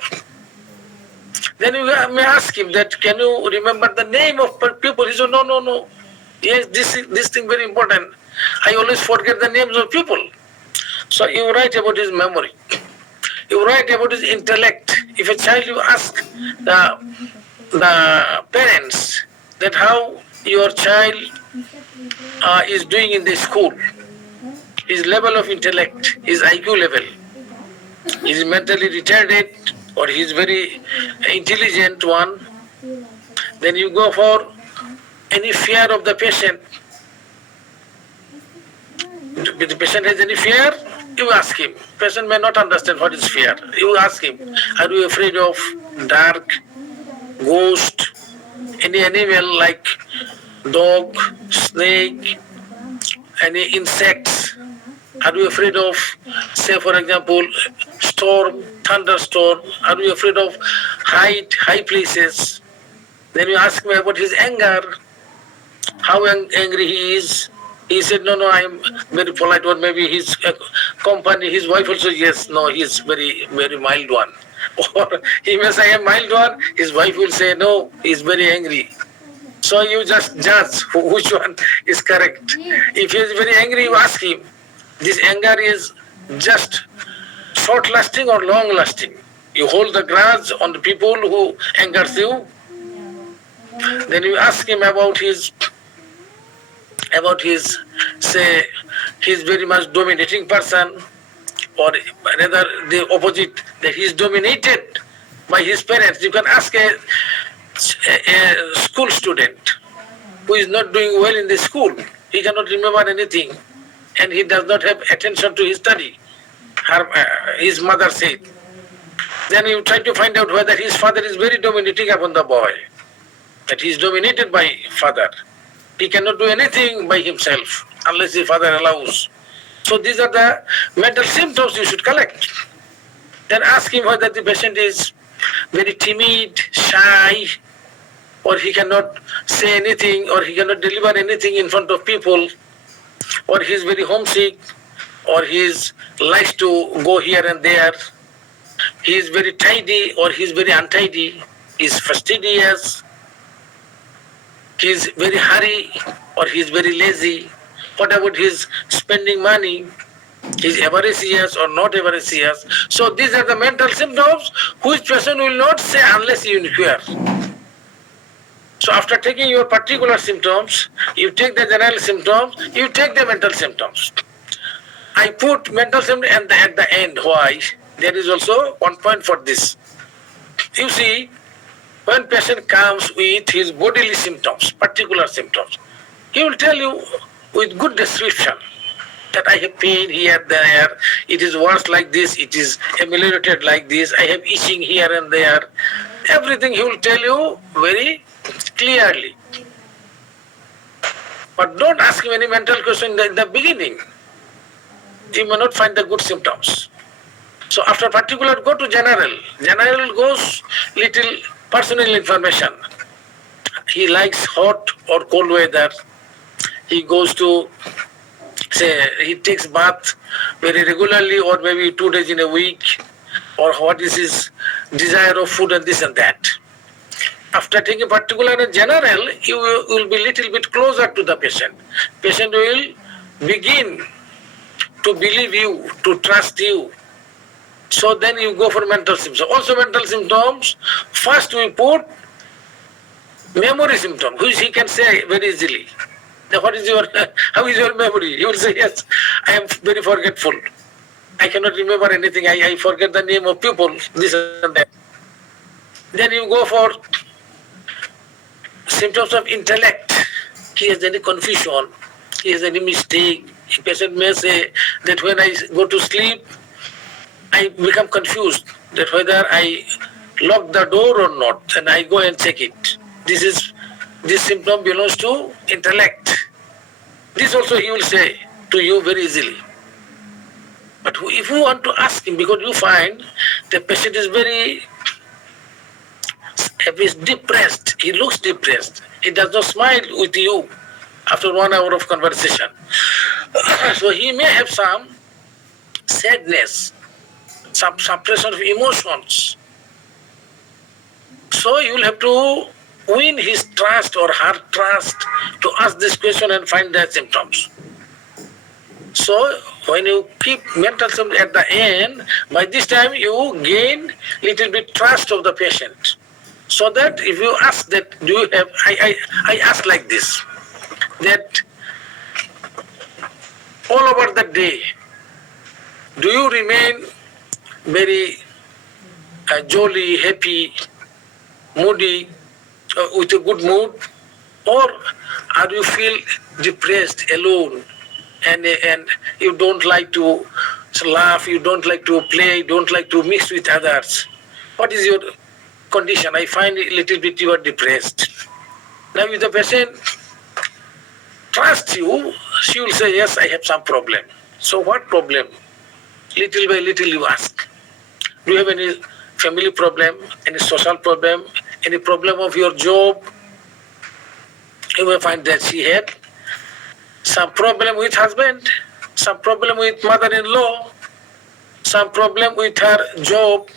Then you may ask him that, can you remember the name of people? He said, no. Yes, this thing very important. I always forget the names of people. So you write about his memory. You write about his intellect. If a child, you ask the parents that how your child is doing in the school, his level of intellect, his IQ level, is he mentally retarded or he is very intelligent one, then you go for any fear of the patient. If the patient has any fear, you ask him. Patient may not understand what is fear. You ask him, are you afraid of dark, ghost, any animal like dog, snake, any insects? Are you afraid of, say for example, storm, thunderstorm? Are you afraid of high places? Then you ask him about his anger, how angry he is. He said, no, I am very polite one. Maybe his company, his wife also, yes, no, he is very, very mild one. Or he may say, I am mild one. His wife will say, no, he is very angry. So you just judge which one is correct. If he is very angry, you ask him, this anger is just short-lasting or long-lasting? You hold the grudge on the people who angers you. Then you ask him about his, say, he's very much dominating person, or rather the opposite, that he's dominated by his parents. You can ask a school student who is not doing well in the school. He cannot remember anything, and he does not have attention to his study. His mother said. Then you try to find out whether his father is very dominating upon the boy, that he is dominated by father. He cannot do anything by himself unless his father allows. So these are the mental symptoms you should collect. Then ask him whether the patient is very timid, shy, or he cannot say anything, or he cannot deliver anything in front of people, or he is very homesick, or he likes to go here and there. He is very tidy, or he is very untidy. He is fastidious. He is very hurry, or he is very lazy. What about his spending money? He is avaricious or not avaricious? So these are the mental symptoms which person will not say unless you inquire. So after taking your particular symptoms, you take the general symptoms, you take the mental symptoms. I put mental symptoms at the end. Why? There is also one point for this. You see, when patient comes with his bodily symptoms, particular symptoms, he will tell you with good description that I have pain here, there, it is worse like this, it is ameliorated like this, I have itching here and there. Everything he will tell you very clearly. But don't ask him any mental question in the beginning. you may not find the good symptoms. So after particular, go to general. General goes little personal information. He likes hot or cold weather. He goes to, say, he takes bath very regularly or maybe 2 days in a week, or what is his desire of food and this and that. After taking particular and general, you will be little bit closer to the patient. Patient will begin to believe you, to trust you. So then you go for mental symptoms. Also mental symptoms, first we put memory symptom, which he can say very easily. What is your, how is your memory? He will say, yes, I am very forgetful. I cannot remember anything. I forget the name of people, this and that. Then you go for symptoms of intellect. He has any confusion, he has any mistake. A patient may say that when I go to sleep, I become confused that whether I lock the door or not, and I go and check it. This symptom belongs to intellect. This also he will say to you very easily. But if you want to ask him, because you find the patient is depressed, he looks depressed, he does not smile with you after 1 hour of conversation. So he may have some sadness, some suppression of emotions. So you will have to win his trust or her trust to ask this question and find the symptoms. So when you keep mental symptoms at the end, by this time you gain little bit trust of the patient. So that if you ask that, do you have, I ask like this, that all over the day, do you remain very jolly, happy, moody, with a good mood, or are you feel depressed, alone, and you don't like to laugh, you don't like to play, don't like to mix with others? What is your condition? I find a little bit you are depressed. Now if the patient trusts you, she will say, yes, I have some problem. So what problem? Little by little you ask. Do you have any family problem, any social problem, any problem of your job? You may find that she had some problem with husband, some problem with mother-in-law, some problem with her job.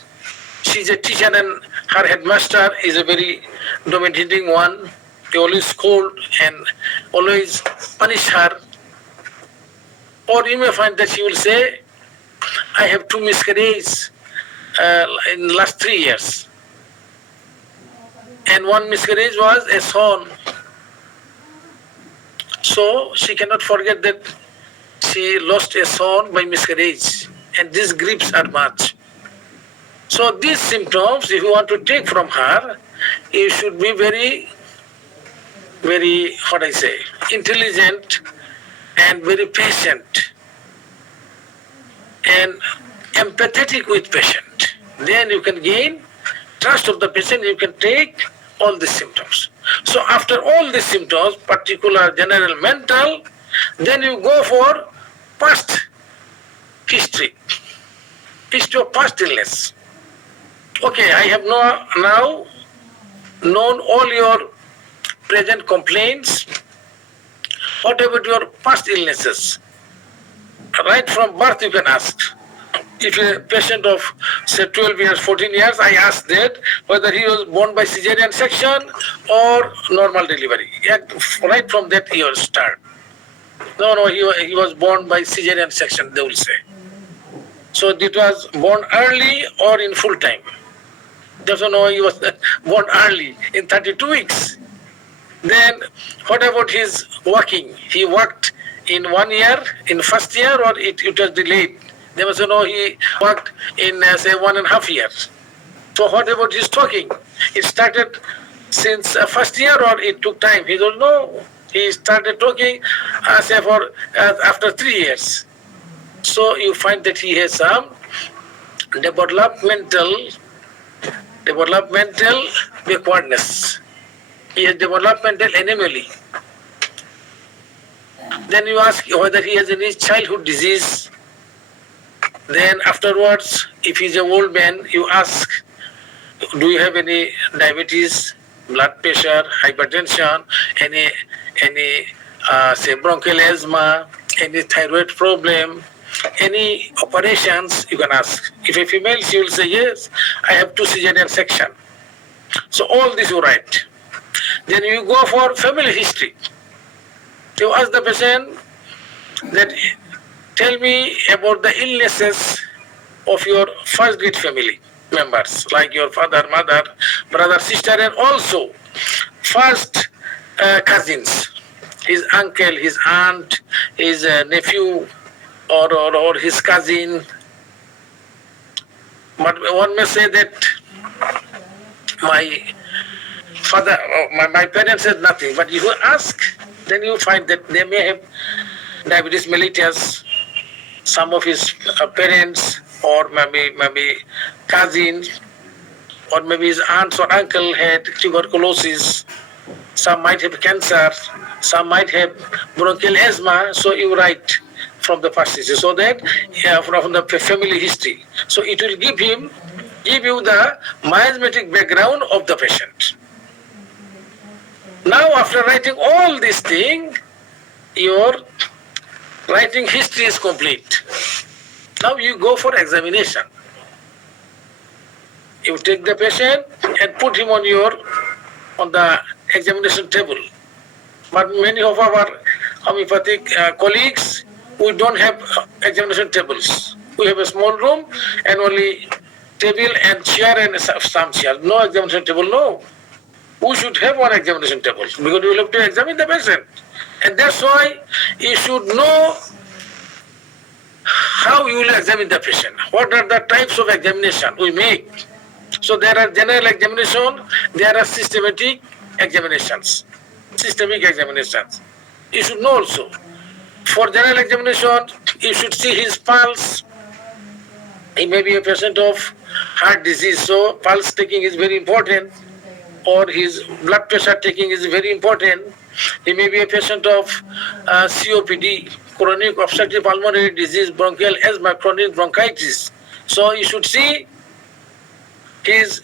She's a teacher and her headmaster is a very dominating one. He always scold and always punish her. Or you may find that she will say, I have 2 miscarriages in the last 3 years. And one miscarriage was a son. So she cannot forget that she lost a son by miscarriage. And this grieves her much. So these symptoms, if you want to take from her, you should be very, very, intelligent and very patient and empathetic with patient. Then you can gain trust of the patient, you can take all these symptoms. So after all these symptoms, particular, general, mental, then you go for past history of past illness. Okay, I have now known all your present complaints. What about your past illnesses? Right from birth you can ask. If a patient of say 12 years, 14 years, I ask that whether he was born by cesarean section or normal delivery. Right from that he will start. No, he was born by cesarean section, they will say. So it was born early or in full time. Doesn't know he was born early in 32 weeks. Then what about his working? He worked in 1 year, in first year, or it was delayed. They must know he worked in say 1.5 years. So what about his talking? It started since first year or it took time? He don't know. He started talking say for after 3 years. So you find that he has some developmental backwardness. He has developmental anomaly. Then you ask whether he has any childhood disease, Then afterwards, if he's an old man, you ask, do you have any diabetes, blood pressure, hypertension, any say bronchial asthma, any thyroid problem, any operations? You can ask. If a female, she will say yes, I have 2 cesarean section. So all this you write. Then you go for family history. You ask the patient that tell me about the illnesses of your first grade family members, like your father, mother, brother, sister, and also first cousins, his uncle, his aunt, his nephew, or his cousin. But one may say that my father, my parents said nothing. But if you ask, then you find that they may have diabetes mellitus, some of his parents, or maybe cousins, or maybe his aunts or uncle had tuberculosis. Some might have cancer, some might have bronchial asthma. So you write from the first history, so that from the family history. So it will give you the miasmatic background of the patient. Now, after writing all these things, your writing history is complete. Now you go for examination. You take the patient and put him on the examination table. But many of our homeopathic colleagues, we don't have examination tables. We have a small room and only table and chair and some chair. No examination table, no. We should have one examination table because we will have to examine the patient. And that's why you should know how you will examine the patient. What are the types of examination we make? So there are general examination, there are systematic examinations. Systemic examinations. You should know also. For general examination, you should see his pulse. He may be a patient of heart disease, so pulse taking is very important. Or his blood pressure taking is very important. He may be a patient of COPD, chronic obstructive pulmonary disease, bronchial asthma, chronic bronchitis. So you should see his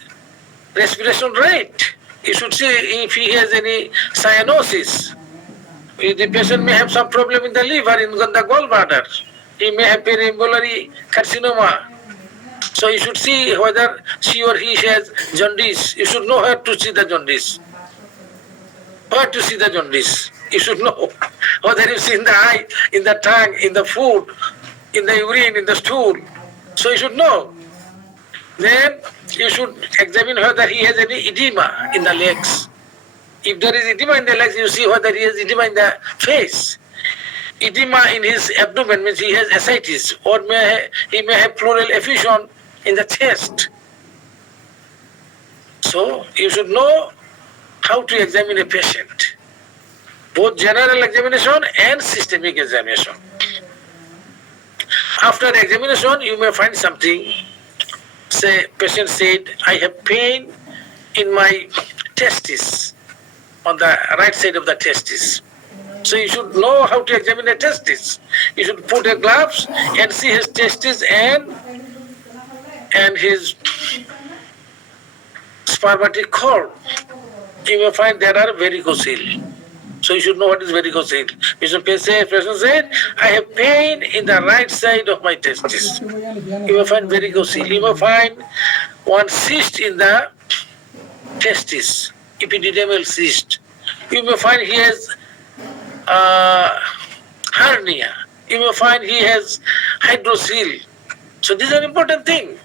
respiration rate. You should see if he has any cyanosis. The patient may have some problem in the liver, in the gallbladder. He may have periambulary carcinoma. So you should see whether she or he has jaundice. You should know where to see the jaundice. Where to see the jaundice. You should know whether you see in the eye, in the tongue, in the food, in the urine, in the stool. So you should know. Then you should examine whether he has any edema in the legs. If there is edema in the legs, you see whether he has edema in the face. Edema in his abdomen means he has ascites, or he may have pleural effusion in the chest. So you should know how to examine a patient, both general examination and systemic examination. After examination, you may find something. Say, patient said, I have pain in my testis, on the right side of the testis. So you should know how to examine a testis. You should put a gloves and see his testis and his spermatic cord. You may find there are varicocele. So you should know what is varicocele. Patient said, I have pain in the right side of my testis. You may find varicocele. You may find one cyst in the testis, epididymal cyst. You may find he has hernia. You may find he has hydrocele. So these are important things.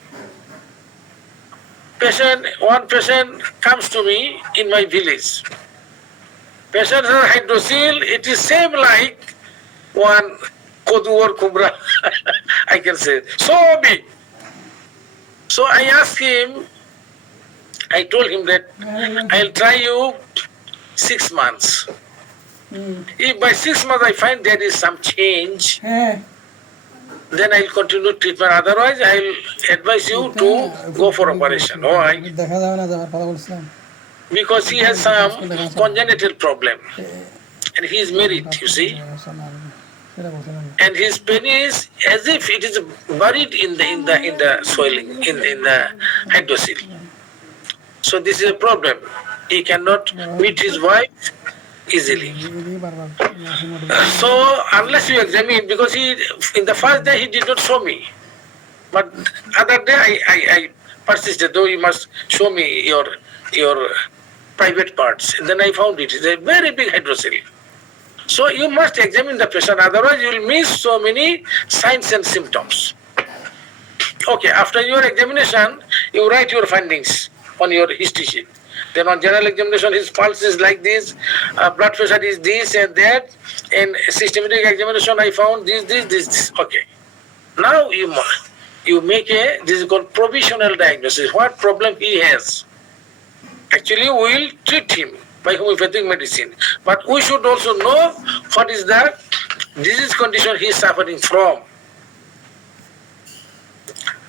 One patient comes to me in my village. Patient has hydrocele, it is same like one kodu or kubra, I can say, so big. So I asked him, I told him that I'll try you 6 months. If by 6 months I find there is some change, then I'll continue treatment. Otherwise, I'll advise you to go for operation. All right? Because he has some congenital problem. And he is married, you see. and his penis as if it is buried in the soiling in the hydrocele. So this is a problem. He cannot meet his wife easily. So unless you examine, because he in the first day he did not show me, but other day I persisted. Though you must show me your private parts. And then I found it is a very big hydrocele. So you must examine the patient, otherwise you will miss so many signs and symptoms. Okay, after your examination, you write your findings on your history sheet. Then on general examination, his pulse is like this, blood pressure is this and that, and systematic examination I found this. Okay. Now you make this is called provisional diagnosis. What problem he has? Actually, we will treat him by homeopathic medicine. But we should also know what is the disease condition he is suffering from.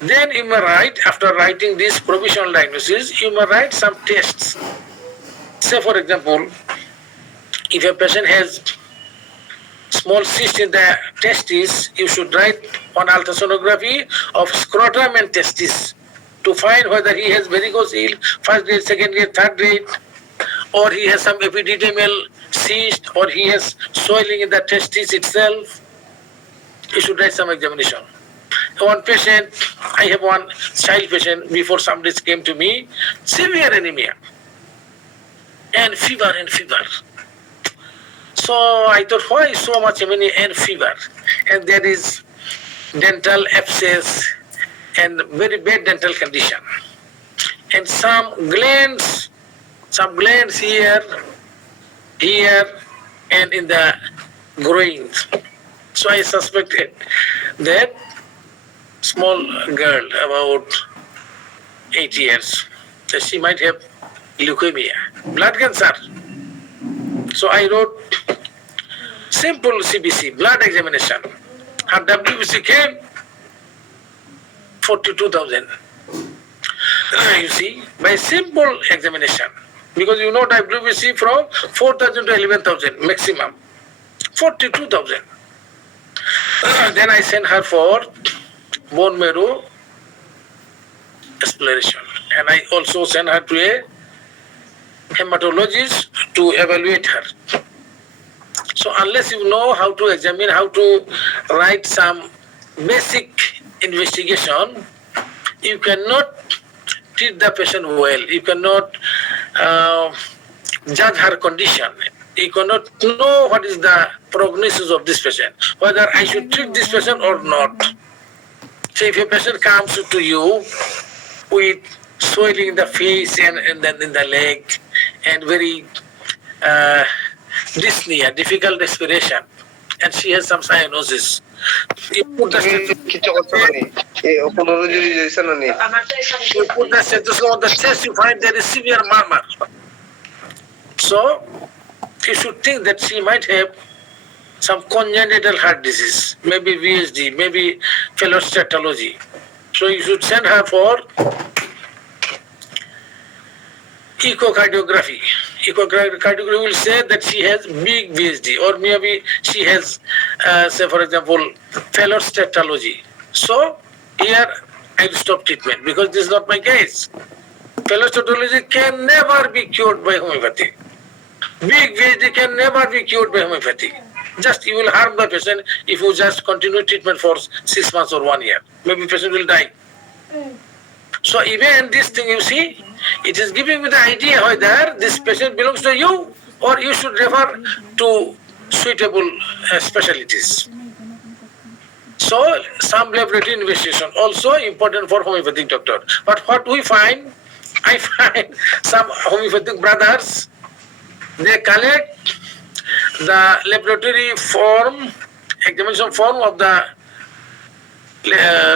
Then you may write, after writing this provisional diagnosis, you may write some tests. Say for example, if a patient has small cyst in the testis, you should write on ultrasonography of scrotum and testis to find whether he has varicocele, first grade, second grade, third grade, or he has some epididymal cyst, or he has swelling in the testis itself. You should write some examination. One patient, I have one child patient, before some days came to me, severe anemia and fever. So I thought, why so much anemia and fever? And there is dental abscess and very bad dental condition. And some glands here, and in the groin. So I suspected that small girl, about 8 years, that she might have leukemia, blood cancer. So I wrote simple CBC, blood examination. Her WBC came 42,000. You see, by simple examination, because you know WBC from 4,000 to 11,000 maximum, 42,000. Then I sent her for bone marrow exploration, and I also sent her to a hematologist to evaluate her. So unless you know how to examine, how to write some basic investigation, you cannot treat the patient well. You cannot judge her condition. You cannot know what is the prognosis of this patient, whether I should treat this patient or not. So if a patient comes to you with swelling in the face and then in the leg and very dyspnea, difficult respiration, and she has some cyanosis, you put the stethoscope on the chest, you find there is severe murmur. So you should think that she might have some congenital heart disease, maybe VSD, maybe phellostatology. So you should send her for echocardiography. Echocardiography will say that she has big VSD, or maybe she has, say for example, phellostatology. So here I will stop treatment because this is not my case. Phellostatology can never be cured by homeopathy. Big VSD can never be cured by homeopathy. Just you will harm the patient if you just continue treatment for 6 months or 1 year. Maybe patient will die. So even this thing you see, it is giving me the idea whether this patient belongs to you or you should refer to suitable specialties. So some laboratory investigation also important for homeopathic doctor. But what we find, I find some homeopathic brothers, they collect the laboratory form, examination form of the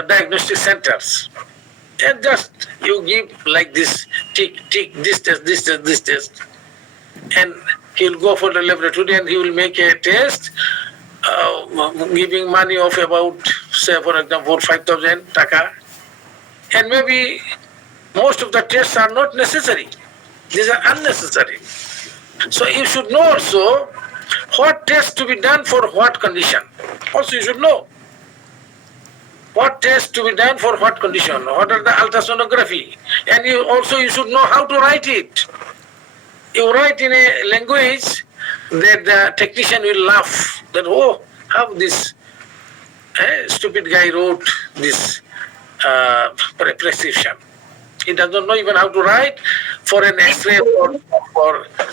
diagnostic centers. And just you give like this, tick, this test. And he'll go for the laboratory and he will make a test, giving money of about, say for example, 5,000 taka. And maybe most of the tests are not necessary. These are unnecessary. So you should know also what test to be done for what condition. Also you should know. What test to be done for what condition? What are the ultrasonography? And you should know how to write it. You write in a language that the technician will laugh. That, oh, how this stupid guy wrote this prescription. He doesn't know even how to write for an X-ray or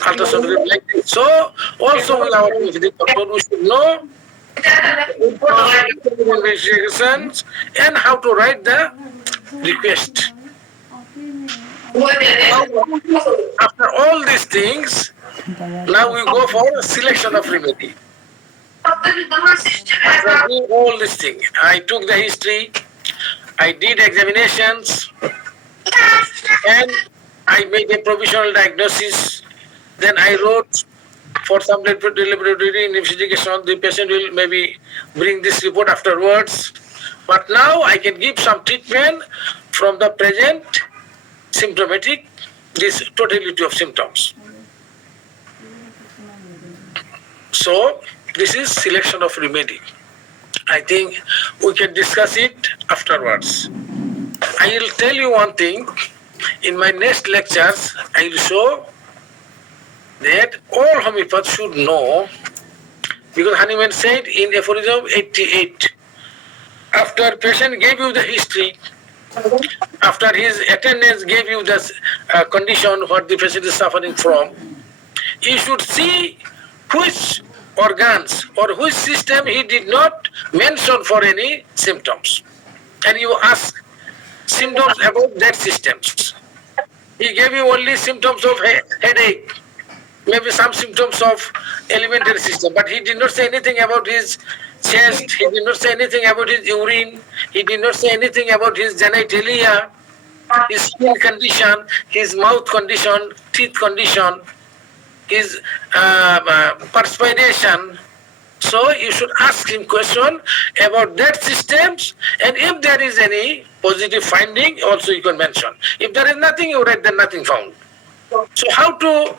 ultrasonography like this. So also with our PhD doctor, we should know investigations and how to write the request. After all these things, now we go for selection of remedy. After doing all these things, I took the history, I did examinations, and I made a provisional diagnosis. Then I wrote for some preliminary investigation. The patient will maybe bring this report afterwards. But now I can give some treatment from the present symptomatic, this totality of symptoms. So this is selection of remedy. I think we can discuss it afterwards. I will tell you one thing. In my next lectures, I will show that all homeopaths should know, because Hahnemann said in aphorism 88, after patient gave you the history, after his attendance gave you the condition what the patient is suffering from, you should see which organs or which system he did not mention for any symptoms. And you ask symptoms about that systems. He gave you only symptoms of headache, maybe some symptoms of alimentary system, but he did not say anything about his chest, he did not say anything about his urine, he did not say anything about his genitalia, his skin condition, his mouth condition, teeth condition, his perspiration. So you should ask him question about that systems, and if there is any positive finding, also you can mention. If there is nothing, you write that nothing found. So how to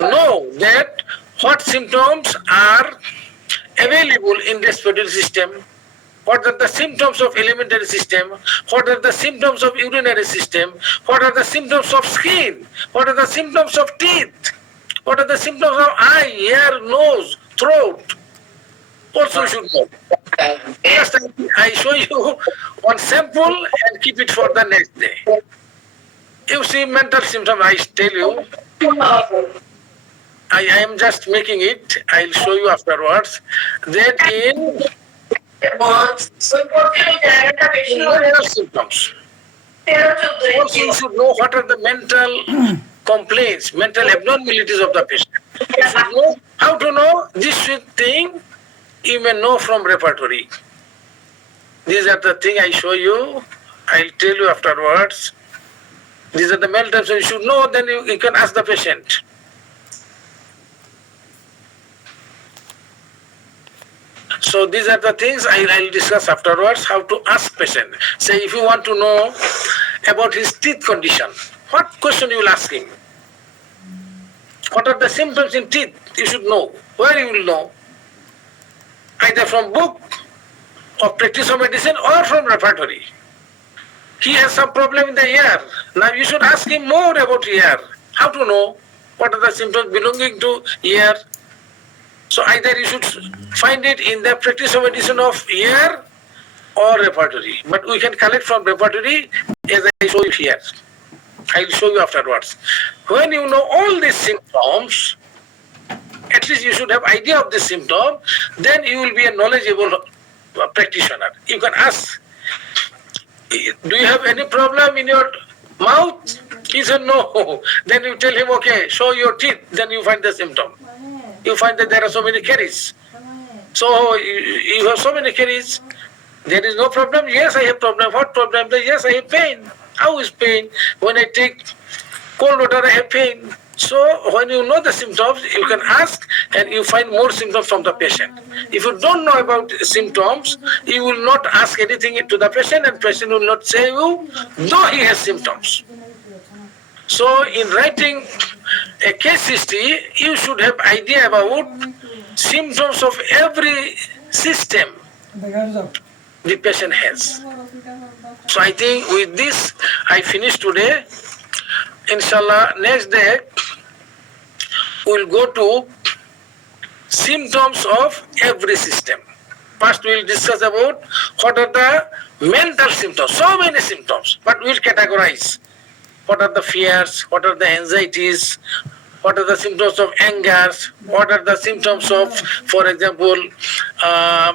know that what symptoms are available in respiratory system, what are the symptoms of alimentary system, what are the symptoms of urinary system, what are the symptoms of skin, what are the symptoms of teeth, what are the symptoms of eye, ear, nose, throat. Also you should know. First I show you one sample and keep it for the next day. You see mental symptom, I tell you, I am just making it, I'll show you afterwards, that in mental symptoms, also you should know what are the mental complaints, mental abnormalities of the patient. You should know how to know this thing. You may know from repertory. These are the things I show you. I'll tell you afterwards. These are the mental symptoms. You should know, then you can ask the patient. So these are the things I'll discuss afterwards, how to ask patient. Say if you want to know about his teeth condition, what question you will ask him? What are the symptoms in teeth? You should know. Where you will know? Either from book of practice of medicine or from repertory. He has some problem in the ear. Now you should ask him more about ear. How to know what are the symptoms belonging to ear. So either you should find it in the practice of medicine of ear or repertory. But we can collect from repertory as I show you here. I will show you afterwards. When you know all these symptoms, at least you should have idea of the symptom, then you will be a knowledgeable practitioner. You can ask, do you have any problem in your mouth? He said no. Then you tell him, okay, show your teeth, then you find the symptom. You find that there are so many caries. So you have so many caries. There is no problem. Yes, I have problem. What problem? Yes, I have pain. How is pain? When I take cold water, I have pain. So when you know the symptoms, you can ask and you find more symptoms from the patient. If you don't know about symptoms, you will not ask anything to the patient, and patient will not say you, though he has symptoms. So in writing a case history, you should have idea about symptoms of every system the patient has. So I think with this, I finish today. Inshallah, next day, we'll go to symptoms of every system. First, we'll discuss about what are the mental symptoms, so many symptoms, but we'll categorize. What are the fears, what are the anxieties, what are the symptoms of anger, what are the symptoms of, for example,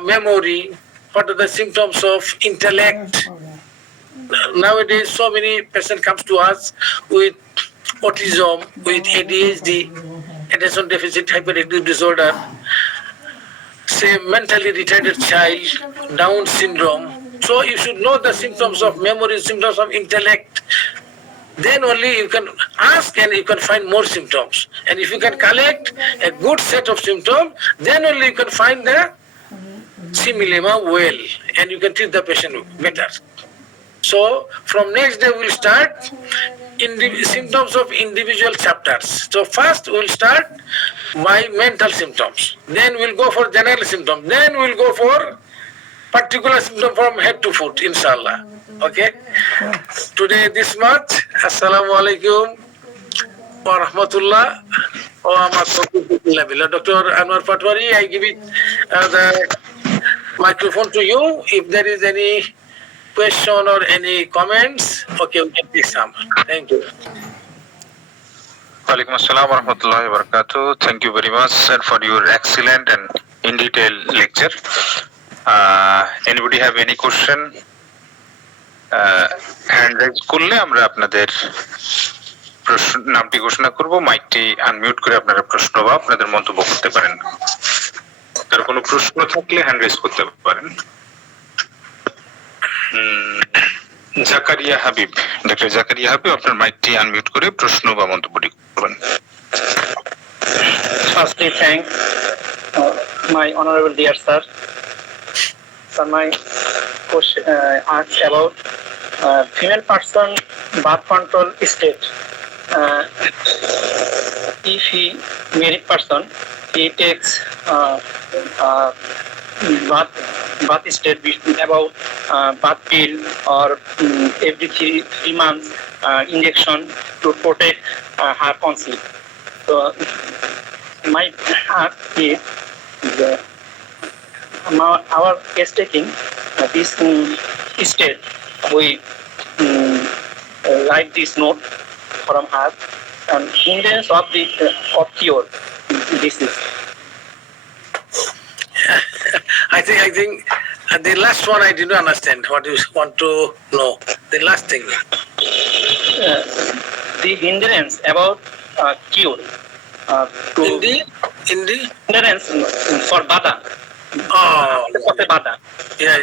memory, what are the symptoms of intellect. Nowadays, so many patients comes to us with autism, with ADHD, attention deficit hyperactive disorder, say mentally retarded child, Down syndrome. So you should know the symptoms of memory, symptoms of intellect. Then only you can ask and you can find more symptoms. And if you can collect a good set of symptoms, then only you can find the similema well and you can treat the patient better. So from next day we'll start symptoms of individual chapters. So first we'll start by mental symptoms. Then we'll go for general symptoms. Then we'll go for particular symptom from head to foot, inshallah. Okay? Today this much. Assalamu alaikum wa rahmatullah wa barakatuh. Dr. Anwar Patwari, I give it the microphone to you. If there is any question or any comments, okay, we can take some. Thank you. Walaikum assalam wa rahmatullahi wa barakatuh. Thank you very much, sir, for your excellent and in detail lecture. Anybody have any question? Hand raise করলে আমরা আপনাদের প্রশ্ন নামটি ঘোষণা করব, মাইকটি unmute করে আপনারা প্রশ্ন বা আপনাদের মন্তব্য করতে পারেন। তার কোনো প্রশ্ন থাকলে হ্যান্ড রেজ করতে পারেন। জাকারিয়া হাবিব, ডক্টর জাকারিয়া হাবিব, আপনার মাইকটি আনমিউট করে প্রশ্ন বা মন্তব্যটি করবেন। Firstly, thank my honorable dear sir. So my question asks about female person birth control state. If he married person, he takes birth state about birth pill or every 3 months injection to protect her conceive. So my ask is our case taking this state, we write this note from her and hindrance of the of cure disease. I think the last one I didn't understand what you want to know. The last thing. The hindrance about cure. In the hindrance for Bada. Oh. Bada. Yeah.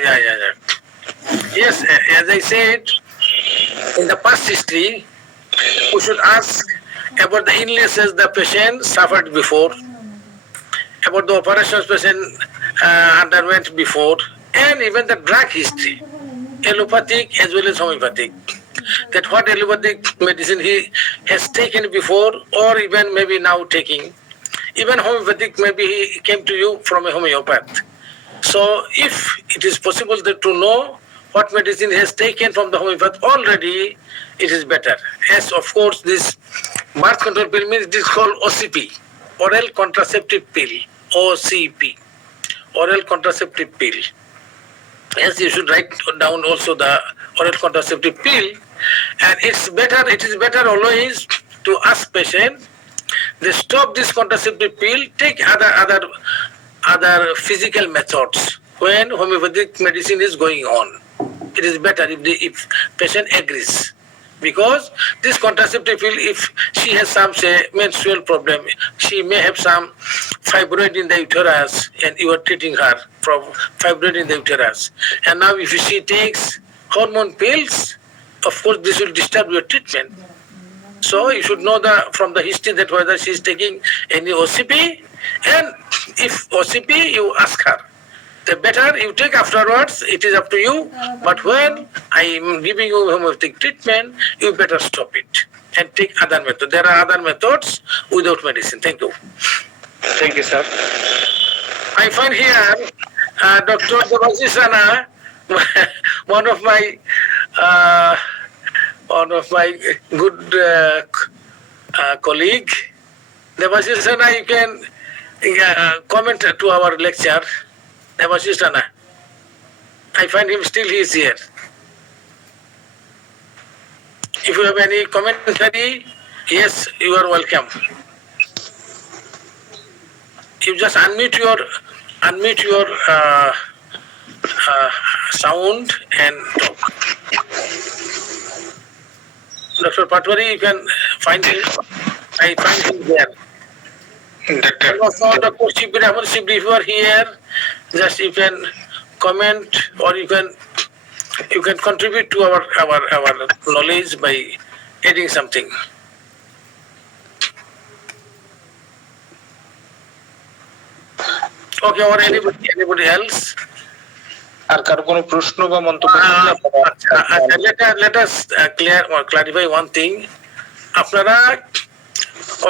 Yes, as I said, in the past history, we should ask about the illnesses the patient suffered before, about the operations patient underwent before, and even the drug history, allopathic as well as homeopathic. That what allopathic medicine he has taken before or even maybe now taking. Even homeopathic, maybe he came to you from a homeopath. So if it is possible to know what medicine he has taken from the homeopath already, it is better. Yes, of course, this birth control pill means it is called OCP, oral contraceptive pill, OCP, oral contraceptive pill. Yes, you should write down also the oral contraceptive pill, and it is better always to ask patient, they stop this contraceptive pill, take other physical methods when homeopathic medicine is going on. It is better if patient agrees, because this contraceptive pill, if she has some say menstrual problem, she may have some fibroid in the uterus, and you are treating her from fibroid in the uterus. And now if she takes hormone pills, of course this will disturb your treatment. So you should know from the history that whether she is taking any OCP, and if OCP, you ask her. The better you take afterwards, it is up to you. But when I am giving you homeopathic treatment, you better stop it and take other methods. There are other methods without medicine. Thank you. Thank you, sir. I find here Dr. Devasisana, one of my good colleague. Devasisana, you can comment to our lecture. Devasisana, I find him still he is here. If you have any commentary, yes, you are welcome. You just unmute your sound and talk. Dr. Patwari, you can find him. I find him there. Doctor, And also, Dr. Shibri, if you are here, just you can comment or you can contribute to our knowledge by adding something. Okay, or anybody else? আর কারো কোনো প্রশ্ন বা মন্তব্য থাকলে আপনারা Let us clarify one thing. আপনারা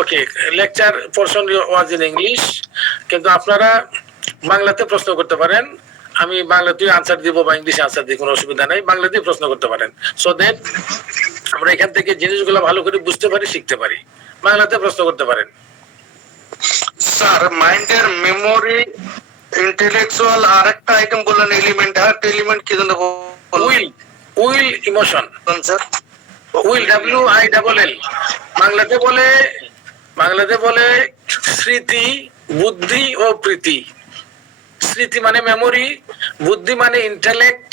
okay, lecture portion was in English, কিন্তু আপনারা বাংলাতে প্রশ্ন করতে পারেন। আমি বাংলাতেই আনসার দিব বা ইংলিশে আনসার দিব, কোনো অসুবিধা নাই। বাংলাতেই প্রশ্ন করতে পারেন, সো দ্যাট আমরা এখান থেকে জিনিসগুলো ভালো করে বুঝতে পারি, শিখতে পারি। বাংলাতে প্রশ্ন করতে পারেন। স্যার মাইন্ডের মেমোরি ইন্টেলেকচুয়াল আরেকটা আইটেম বললেন এলিমেন্ট, আরেকটা এলিমেন্ট কি জানো? Will emotion sir will WILL বাংলাতে বলে স্মৃতি, বুদ্ধি ও প্রীতি। স্মৃতি মানে মেমোরি, বুদ্ধি মানে ইন্টেলেক্ট,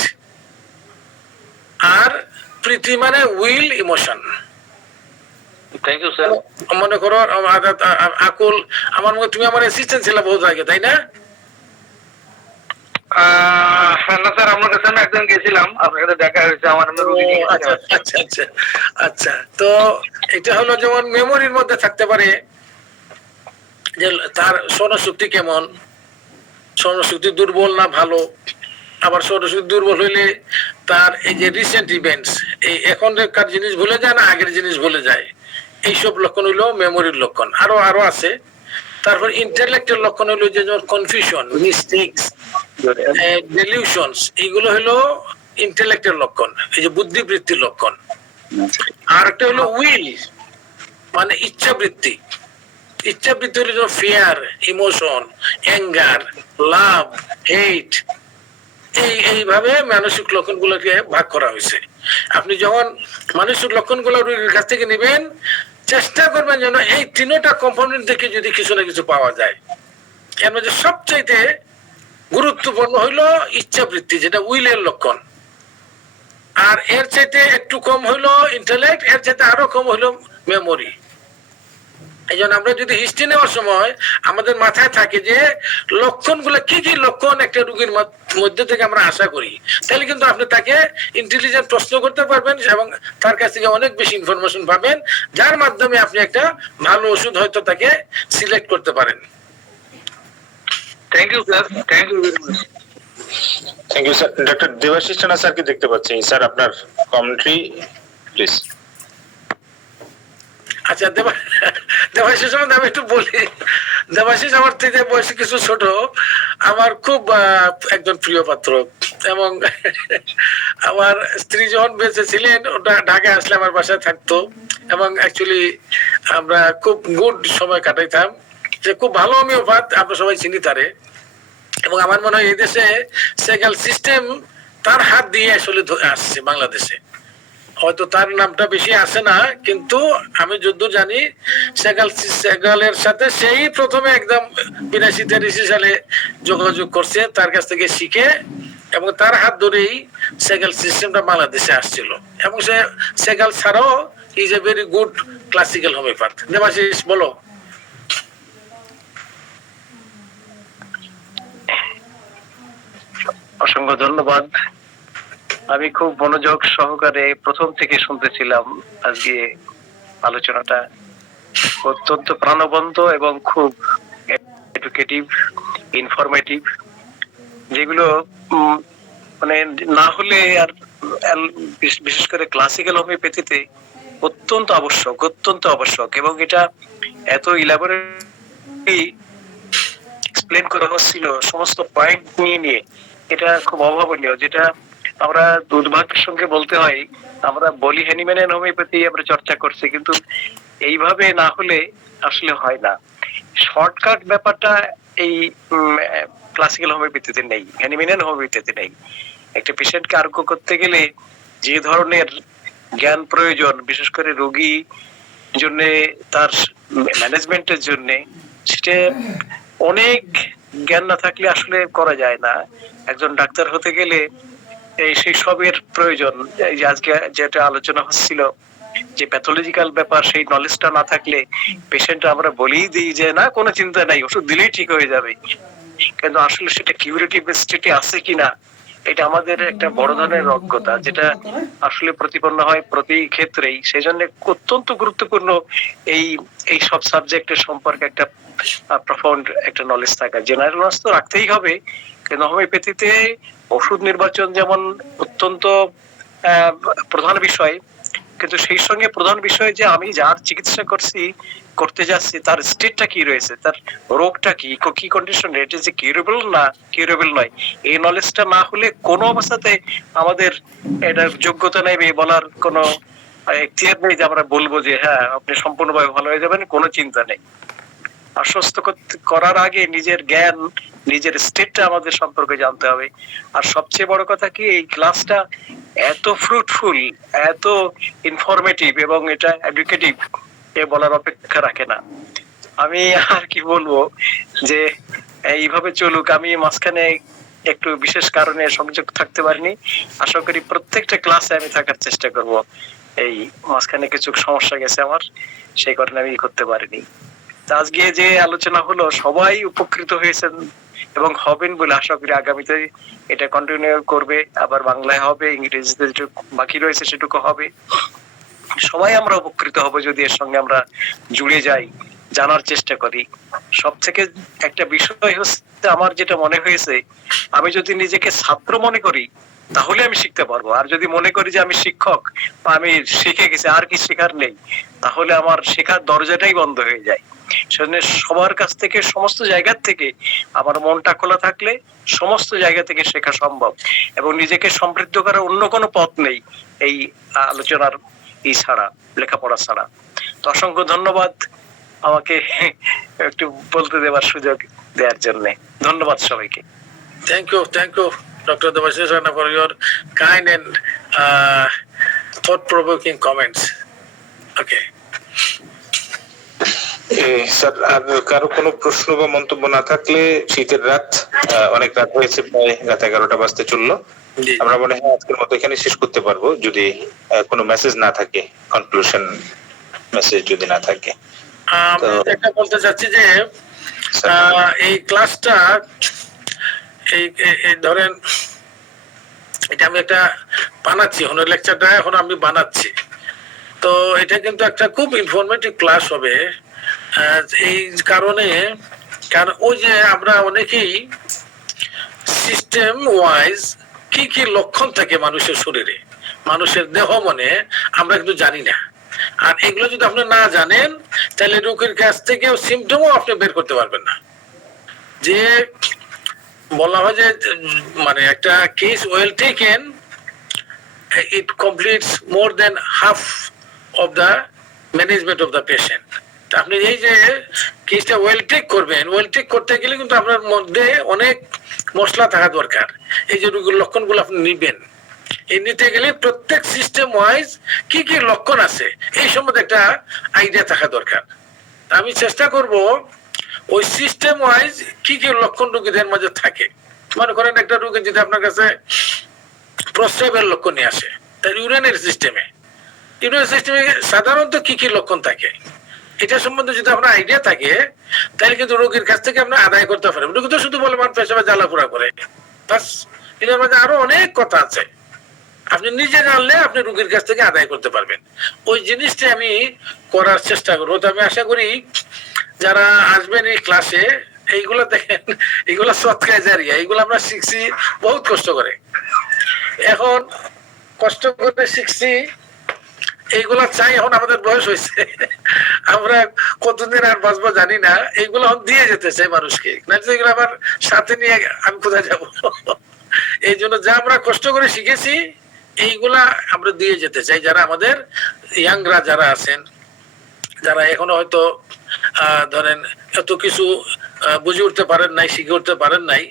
আর প্রীতি মানে will emotion. Thank you sir. মনে করো আকুল, আমার মনে তুমি আমার অ্যাসিস্ট্যান্ট ছিল বহুত আগে, তাই না? না স্যার, আপনার কাছে আমি একদিন গেছিলাম, আপনার সাথে দেখা হয়েছে, আমার আচ্ছা। তো এটা হলো যেমন মেমোরির মধ্যে থাকতে পারে যে তার স্মরণশক্তি কেমন, স্মরণশক্তি দুর্বল না ভালো। আবার স্মরণশক্তি দুর্বল হইলে তার এই যে রিসেন্ট ইভেন্টস, এই এখনকার জিনিস ভুলে যায় না, আগের জিনিস ভুলে যায়। এইসব লক্ষণ হইলো মেমোরির লক্ষণ। আরো আছে। তারপর ইন্টেলেক্টের লক্ষণ হইলো যে যেমন কনফিউশন, মিস্টেকস, ডেলিউশনস, এইগুলো হলো ইন্টেলেক্টের লক্ষণ, এই যে বুদ্ধিবৃত্তির লক্ষণ। আর একটা হলো উইল মানে ইচ্ছাবৃত্তি। ইচ্ছাবৃত্তি হলো যেমন ফিয়ার, ইমোশন, অ্যাঙ্গার, লাভ, হেট। এইভাবে মানসিক লক্ষণগুলোকে ভাগ করা হয়েছে। আপনি যখন মানসিক লক্ষণগুলো রোগীর কাছ থেকে নেবেন, চেষ্টা করবেন যেন এই তিনটা কম্পোনেন্ট থেকে যদি কিছু না কিছু পাওয়া যায়। এর মধ্যে সবচাইতে গুরুত্বপূর্ণ হইলো ইচ্ছাবৃত্তি, যেটা উইলের লক্ষণ। আর এর চাইতে একটু কম হইলো ইন্টেলেক্ট, এর চাইতে আরো কম হইলো মেমোরি। এই জন্য আমরা যদি হিস্ট্রি নেওয়ার সময় আমাদের মাথায় থাকে যে লক্ষণগুলো কি কি লক্ষণ একটা রোগীর মধ্যে থেকে আমরা আশা করি, তাহলে কিন্তু আপনি তাকে ইন্টেলিজেন্ট প্রশ্ন করতে পারবেন এবং তার কাছ থেকে অনেক বেশি ইনফরমেশন পাবেন, যার মাধ্যমে আপনি একটা ভালো ওষুধ হয়তো তাকে সিলেক্ট করতে পারেন। Thank you sir, thank you very much. Thank you sir. Doctor Debashis Rana স্যারকে দেখতে পাচ্ছি, স্যার আপনার কমেন্ট্রি প্লিজ। আচ্ছা, দেবাশিস আমি একটু বলি। দেবাশিস আমার থেকে বয়সে কিছু ছোট, আমার খুব একজন প্রিয় পাত্র। এবং আমার স্ত্রী যখন বেঁচে ছিলেন, ওটা ঢাকায় আসলে আমার বাসায় থাকতো এবং অ্যাকচুয়ালি আমরা খুব গুড সময় কাটাইতাম। যে খুব ভালো হোমিওপ্যাথ, আমরা সবাই চিনি তারে। এবং আমার মনে হয় এই দেশে সেগাল সিস্টেম তার হাত দিয়ে আসলে আসছে বাংলাদেশে। হয়তো তার নামটা বেশি আসে না, কিন্তু আমি যদ্দূর জানি সেগালের সাথে সেই প্রথমে একদম 82-83 সালে যোগাযোগ করছে, তার কাছ থেকে শিখে, এবং তার হাত ধরেই সেগাল সিস্টেমটা বাংলাদেশে আসছিল। এবং সেগাল ছাড়াও is a very good classical homeopath. Debashis বলো। অসংখ্য ধন্যবাদ। আমি খুব মনোযোগ সহকারে প্রথম থেকে শুনতেছিলাম আজকে আলোচনাটা, অত্যন্ত প্রাণবন্ত এবং খুব এডুকেটিভ, ইনফরমেটিভ, যেগুলো মানে না হলে আর বিশেষ করে ক্লাসিক্যাল হোমিওপ্যাথিতে অত্যন্ত আবশ্যক। এবং এটা এত ইলাবোরেটলি এক্সপ্লেন করা হচ্ছিল সমস্ত পয়েন্ট নিয়ে নিয়ে, এটা খুব অভাবনীয়। যেটা আমরা দুর্ভাগ্যের সঙ্গে বলতে হয়, আমরা বলি হ্যানিম্যান এন্ড হোমিওপ্যাথি আমরা চর্চা করছি, কিন্তু এইভাবে না হলে আসলে হয় না। শর্টকাট ব্যাপারটা এই ক্লাসিক্যাল হোমিওপ্যাথিতে নেই, হ্যানিম্যান এন্ড হোমিওপ্যাথিতে নেই। একটা পেশেন্টকে আরোগ্য করতে গেলে যে ধরনের জ্ঞান প্রয়োজন, বিশেষ করে রোগী জন্য, তার ম্যানেজমেন্টের জন্য, সেটা অনেক জ্ঞান না থাকলে আসলে করা যায় না। একজন ডাক্তার হতে গেলে এই সেই সবের প্রয়োজন। এই যে আজকে যেটা আলোচনা হচ্ছিল যে প্যাথোলজিক্যাল ব্যাপার, সেই নলেজটা না থাকলে পেশেন্ট আমরা বলেই দিই যে না কোনো চিন্তা নাই, ওষুধ দিলেই ঠিক হয়ে যাবে, কিন্তু আসলে সেটা কিউরেটিভ স্টেটে আছে কিনা এটা আমাদের একটা বড় ধরনের অজ্ঞতা, যেটা আসলে প্রতিপন্ন হয় প্রতি ক্ষেত্রেই। সেই জন্য অত্যন্ত গুরুত্বপূর্ণ এই এই সব সাবজেক্টের সম্পর্কে একটা প্রফাউন্ড একটা নলেজ থাকা। জেনারেল নলেজ তো রাখতেই হবে, কিন্তু হোমিওপ্যাথিতে ওষুধ নির্বাচন যেমন অত্যন্ত প্রধান বিষয়, কিন্তু সেই সঙ্গে প্রধান বিষয় যে আমি যার চিকিৎসা করতে যাচ্ছি তার স্টেটটা কি রয়েছে, তার রোগটা কি কি কন্ডিশন, এটা যে কিউরেবল না কিউরেবল নয়, এই নলেজটা না হলে কোনো অবস্থাতে আমাদের এটার যোগ্যতা নেই বলার কোনো এখতিয়ার নেই যে আমরা বলবো যে হ্যাঁ আপনি সম্পূর্ণভাবে ভালো হয়ে যাবেন, কোনো চিন্তা নেই। আশ্বস্ত করার আগে নিজের জ্ঞান, নিজের স্টেটটা আমাদের সম্পর্কে জানতে হবে। আর সবচেয়ে বড় কথা কি, এই ক্লাসটা এত ফ্রুটফুল, এত ইনফরমেটিভ এবং এটা এডুকেটিভ, এ বলার অপেক্ষা রাখে না। আমি আর কি বলবো, যে এইভাবে চলুক। আমি মাঝখানে একটু বিশেষ কারণে সংযোগ থাকতে পারিনি, আশা করি প্রত্যেকটা ক্লাসে আমি থাকার চেষ্টা করব। এই মাঝখানে কিছু সমস্যা গেছে আমার, সেই কারণে আমি করতে পারিনি। আজকে যে আলোচনা হলো সবাই উপকৃত হয়েছেন এবং হবেন বলে আশা করি। আগামীতে এটা কন্টিনিউ করবে, আবার বাংলায় হবে, ইংরেজিতে যেটুকু বাকি রয়েছে সেটুকু হবে। সবাই আমরা উপকৃত হব যদি এর সঙ্গে আমরা জুড়ে যাই, জানার চেষ্টা করি। সব থেকে একটা বিষয় হচ্ছে আমার যেটা মনে হয়েছে, আমি যদি নিজেকে ছাত্র মনে করি তাহলে আমি শিখতে পারবো, আর যদি মনে করি যে আমি শিক্ষক বা আমি শিখে গেছি আর কি শেখার নেই, তাহলে আমার শেখার দরজাটাই বন্ধ হয়ে যায়। সেজন্য সবার কাছ থেকে, সমস্ত জায়গা থেকে আমার মনটা খোলা থাকলে সমস্ত জায়গা থেকে শেখা সম্ভব, এবং নিজেকে সমৃদ্ধ করার অন্য কোনো পথ নেই এই আলোচনার ছাড়া, লেখাপড়া ছাড়া। তো অসংখ্য ধন্যবাদ আমাকে একটু বলতে দেওয়ার সুযোগ দেওয়ার জন্য। ধন্যবাদ সবাইকে। Thank you, Dr. Devashish Rana, for your kind and thought-provoking comments. Okay. Sir, আর কারো কোনো প্রশ্ন বা মন্তব্য না থাকলে, শীতের রাত, অনেক রাত হয়েছে, প্রায় রাত 11টা বাজতে চললো, আমরা মনে হয় আজকের মতো এখানে শেষ করতে পারবো, যদি কোনো মেসেজ না থাকে, কনক্লুশন মেসেজ যদি না থাকে। আমি একটা বলতে চাচ্ছি যে এই ক্লাসটা, এই ধরেন এটা আমি একটা বানাচ্ছি, হনের লেকচারটা এখন আমি বানাচ্ছি, তো এটা কিন্তু একটা খুব ইনফরমেটিভ ক্লাস হবে। এই কারণে, কারণ ওই যে আমরা অনেকেই সিস্টেম ওয়াইজ কি কি লক্ষণ থাকে মানুষের শরীরে, মানুষের দেহ মনে, আমরা কিন্তু জানি না। আর এগুলো যদি আপনি না জানেন তাহলে রোগীর কাছ থেকে সিমটমও আপনি বের করতে পারবেন না। যে বলা হয় যে মানে একটা case well taken, it completes more than half of the management of the patient. আপনি এই যে কেসটা ওয়েল টেক করবেন, ওয়েল টেক করতে গেলে কিন্তু আপনার মধ্যে অনেক মশলা থাকা দরকার। এই যে রোগীর লক্ষণগুলো আপনি নিবেন, এই নিতে গেলে প্রত্যেক সিস্টেম ওয়াইজ কি কি লক্ষণ আছে এই সম্বন্ধে একটা আইডিয়া থাকা দরকার। আমি চেষ্টা করব ওই সিস্টেম ওয়াইজ কি কি লক্ষণ রোগীদের মাঝে থাকে। মনে করেন একটা রোগী যদি আপনার কাছে প্রস্রাবের লক্ষণ নিয়ে আসে, তার ইউরিনের সিস্টেমে সাধারণত কি কি লক্ষণ থাকে এটা সম্বন্ধে যদি আপনার আইডিয়া থাকে, তাহলে কিন্তু রোগীর কাছ থেকে আপনি আদায় করতে পারেন। রোগী তো শুধু বলে পেশাবে জ্বালাপোড়া করে, বাস। এটার মধ্যে আরো অনেক কথা আছে, আপনি নিজে জানলে আপনি রোগীর কাছ থেকে আদায় করতে পারবেন। ওই জিনিসটা আমি করার চেষ্টা করবো। তো আমি আশা করি যারা আসবেন এই ক্লাসে, এইগুলো দেখেন, এইগুলো সৎকায় জারিয়া, এইগুলো আমরা শিখছি বহুত কষ্ট করে। এখন কষ্ট করে শিখছি, এইগুলা চাই, এখন আমাদের বয়স হয়েছে, আমরা কতদিন আর বাঁচবো জানি না, এইগুলো দিয়ে যেতে চাই মানুষকে, না এগুলো আবার সাথে নিয়ে আমি কোথায় যাব। এই জন্য যা আমরা কষ্ট করে শিখেছি এইগুলা আমরা দিয়ে যেতে চাই, যারা আমাদের ইয়াংরা যারা আছেন, যারা এখনো হয়তো ধরেন এত কিছু বুঝে উঠতে পারেন নাই, শিখে উঠতে পারেন নাই।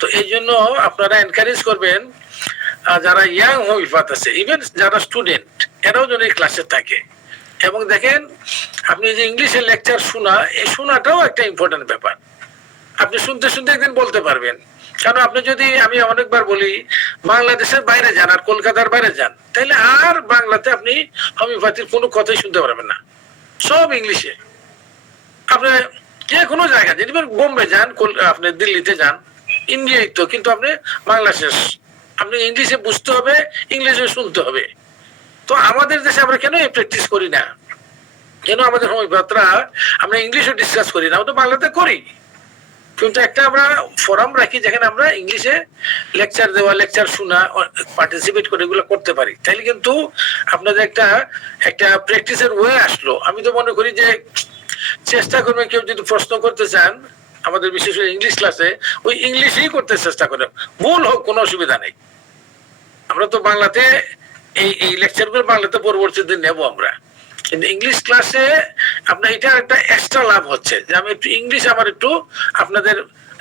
তো এই জন্য আপনারা এনকারেজ করবেন যারা ইয়াং হোমিওপ্যাথ আছে, ইভেন যারা স্টুডেন্ট, এরাও যেন এই ক্লাসে থাকে। এবং দেখেন আপনি যে ইংলিশের লেকচার শোনা, এই শোনাটাও একটা ইম্পর্টেন্ট ব্যাপার। আপনি শুনতে শুনতে একদিন বলতে পারবেন। কারণ আপনি যদি, আমি অনেকবার বলি, বাংলাদেশের বাইরে যান আর কলকাতার বাইরে যান, তাহলে আর বাংলাতে আপনি হোমিওপ্যাথির কোনো কথাই শুনতে পারবেন না, সব ইংলিশে। আপনি যে কোনো জায়গায় যেমন বোম্বে যান, আপনি দিল্লিতে যান, ইন্ডিয়ায় তো, কিন্তু আপনি বাংলাদেশ, আপনি ইংলিশে বুঝতে হবে, ইংলিশে শুনতে হবে। তো আমাদের দেশে আমরা কেন এই প্র্যাকটিস করি না? কেন আমাদের হোমিওপ্যাথরা আমরা ইংলিশে ডিসকাস করি না? আমরা তো বাংলাতে করি, কিন্তু একটা আমরা ফোরাম রাখি যেখানে আমরা ইংলিশে লেকচার দেওয়া, লেকচার শোনা, পার্টিসিপেট করে এগুলো করতে পারি। তাইলে কিন্তু আপনাদের একটা প্র্যাকটিসের ওয়ে আসলো। আমি তো মনে করি যে চেষ্টা করবেন, কেউ যদি প্রশ্ন করতে চান আমাদের বিশেষ করে ইংলিশ ক্লাসে, ওই ইংলিশেই করতে চেষ্টা করেন, ভুল হোক কোনো অসুবিধা নেই। আমরা তো বাংলাতে এই লেকচারগুলো বাংলাতে পরবর্তীতে নেব আমরা, কিন্তু ইংলিশ ক্লাসে আপনার এটা একটা এক্সট্রা লাভ হচ্ছে যে আমি একটু ইংলিশ, আমার একটু আপনাদের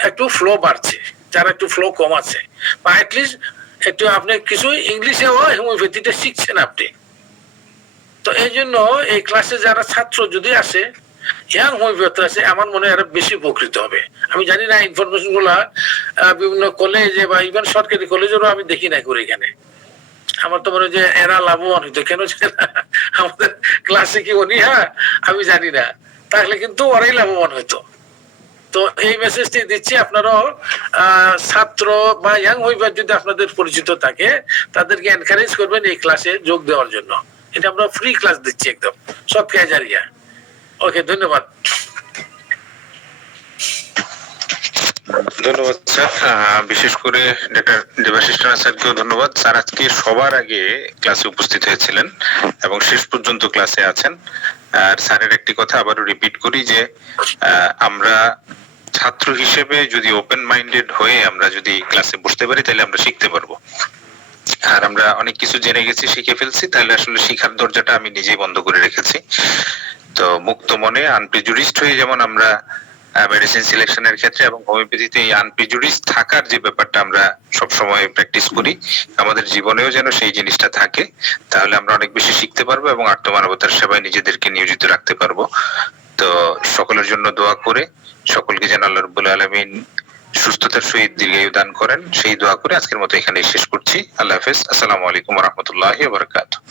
একটু ফ্লো বাড়ছে, যারা একটু ফ্লো কম আছে, বা অ্যাটলিস্ট একটু আপনি কিছু ইংলিশেও হোমিওপ্যাথিটা শিখছেন আপনি। তো এই জন্য এই ক্লাসে যারা ছাত্র যদি আসে, ইয়াং হোমিওপ্যাথ আছে, আমার মনে হয় আরো বেশি উপকৃত হবে। আমি জানি না ইনফরমেশন গুলা বিভিন্ন কলেজে বা ইভেন সরকারি কলেজেরও আমি দেখি না করে এখানে। আমার তো মনে হয় যে এরা লাভবান হইতো, কেন আমাদের ক্লাসে কি উনি, আমি জানি না, তাহলে কিন্তু ওরাই লাভবান হইতো। তো এই মেসেজটি দিচ্ছি, আপনারাও ছাত্র বা ইয়াং হোমিওপ্যাথ যদি আপনাদের পরিচিত থাকে, তাদেরকে এনকারেজ করবেন এই ক্লাসে যোগ দেওয়ার জন্য। এটা আমরা ফ্রি ক্লাস দিচ্ছি, একদম সব ক্যাজারিয়া। ওকে, ধন্যবাদ। ধন্যবাদ স্যার, বিশেষ করে ডক্টর দেবাশিস রানা স্যারকেও ধন্যবাদ। স্যার আজকে সবার আগে ক্লাসে উপস্থিত হয়েছিলেন এবং শেষ পর্যন্ত ক্লাসে আছেন। আর স্যারের একটি কথা আবারও রিপিট করি যে আমরা ছাত্র হিসেবে যদি ওপেন মাইন্ডেড হয়ে আমরা যদি ক্লাসে বসতে পারি, তাহলে আমরা শিখতে পারবো। আর আমরা অনেক কিছু জেনে গেছি, শিখে ফেলছি, তাহলে আসলে শিখার দরজাটা আমি নিজেই বন্ধ করে রেখেছি। তো মুক্ত মনে আনপ্রেজুডিসড হয়ে যেমন আমরা মেডিসিন সিলেকশনের ক্ষেত্রে এবং হোমিওপ্যাথিতে এই আনপ্রেজুডিসড থাকার যে ব্যাপারটা আমরা সব সময় প্র্যাকটিস করি, আমাদের জীবনেও যেন সেই জিনিসটা থাকে, তাহলে আমরা অনেক বেশি শিখতে পারবো এবং আত্মমানবতার সেবায় নিজেদেরকে নিয়োজিত রাখতে পারবো। তো সকলের জন্য দোয়া করে সকলকে যেন আল্লাহ রাব্বুল আলামিন সুস্থতার সহিত দীর্ঘায়ু দান করেন, সেই দোয়া করে আজকের মতো এখানেই শেষ করছি। আল্লাহ হাফেজ। আসসালামু আলাইকুম ওয়া রাহমাতুল্লাহি ওয়া বারাকাতুহু।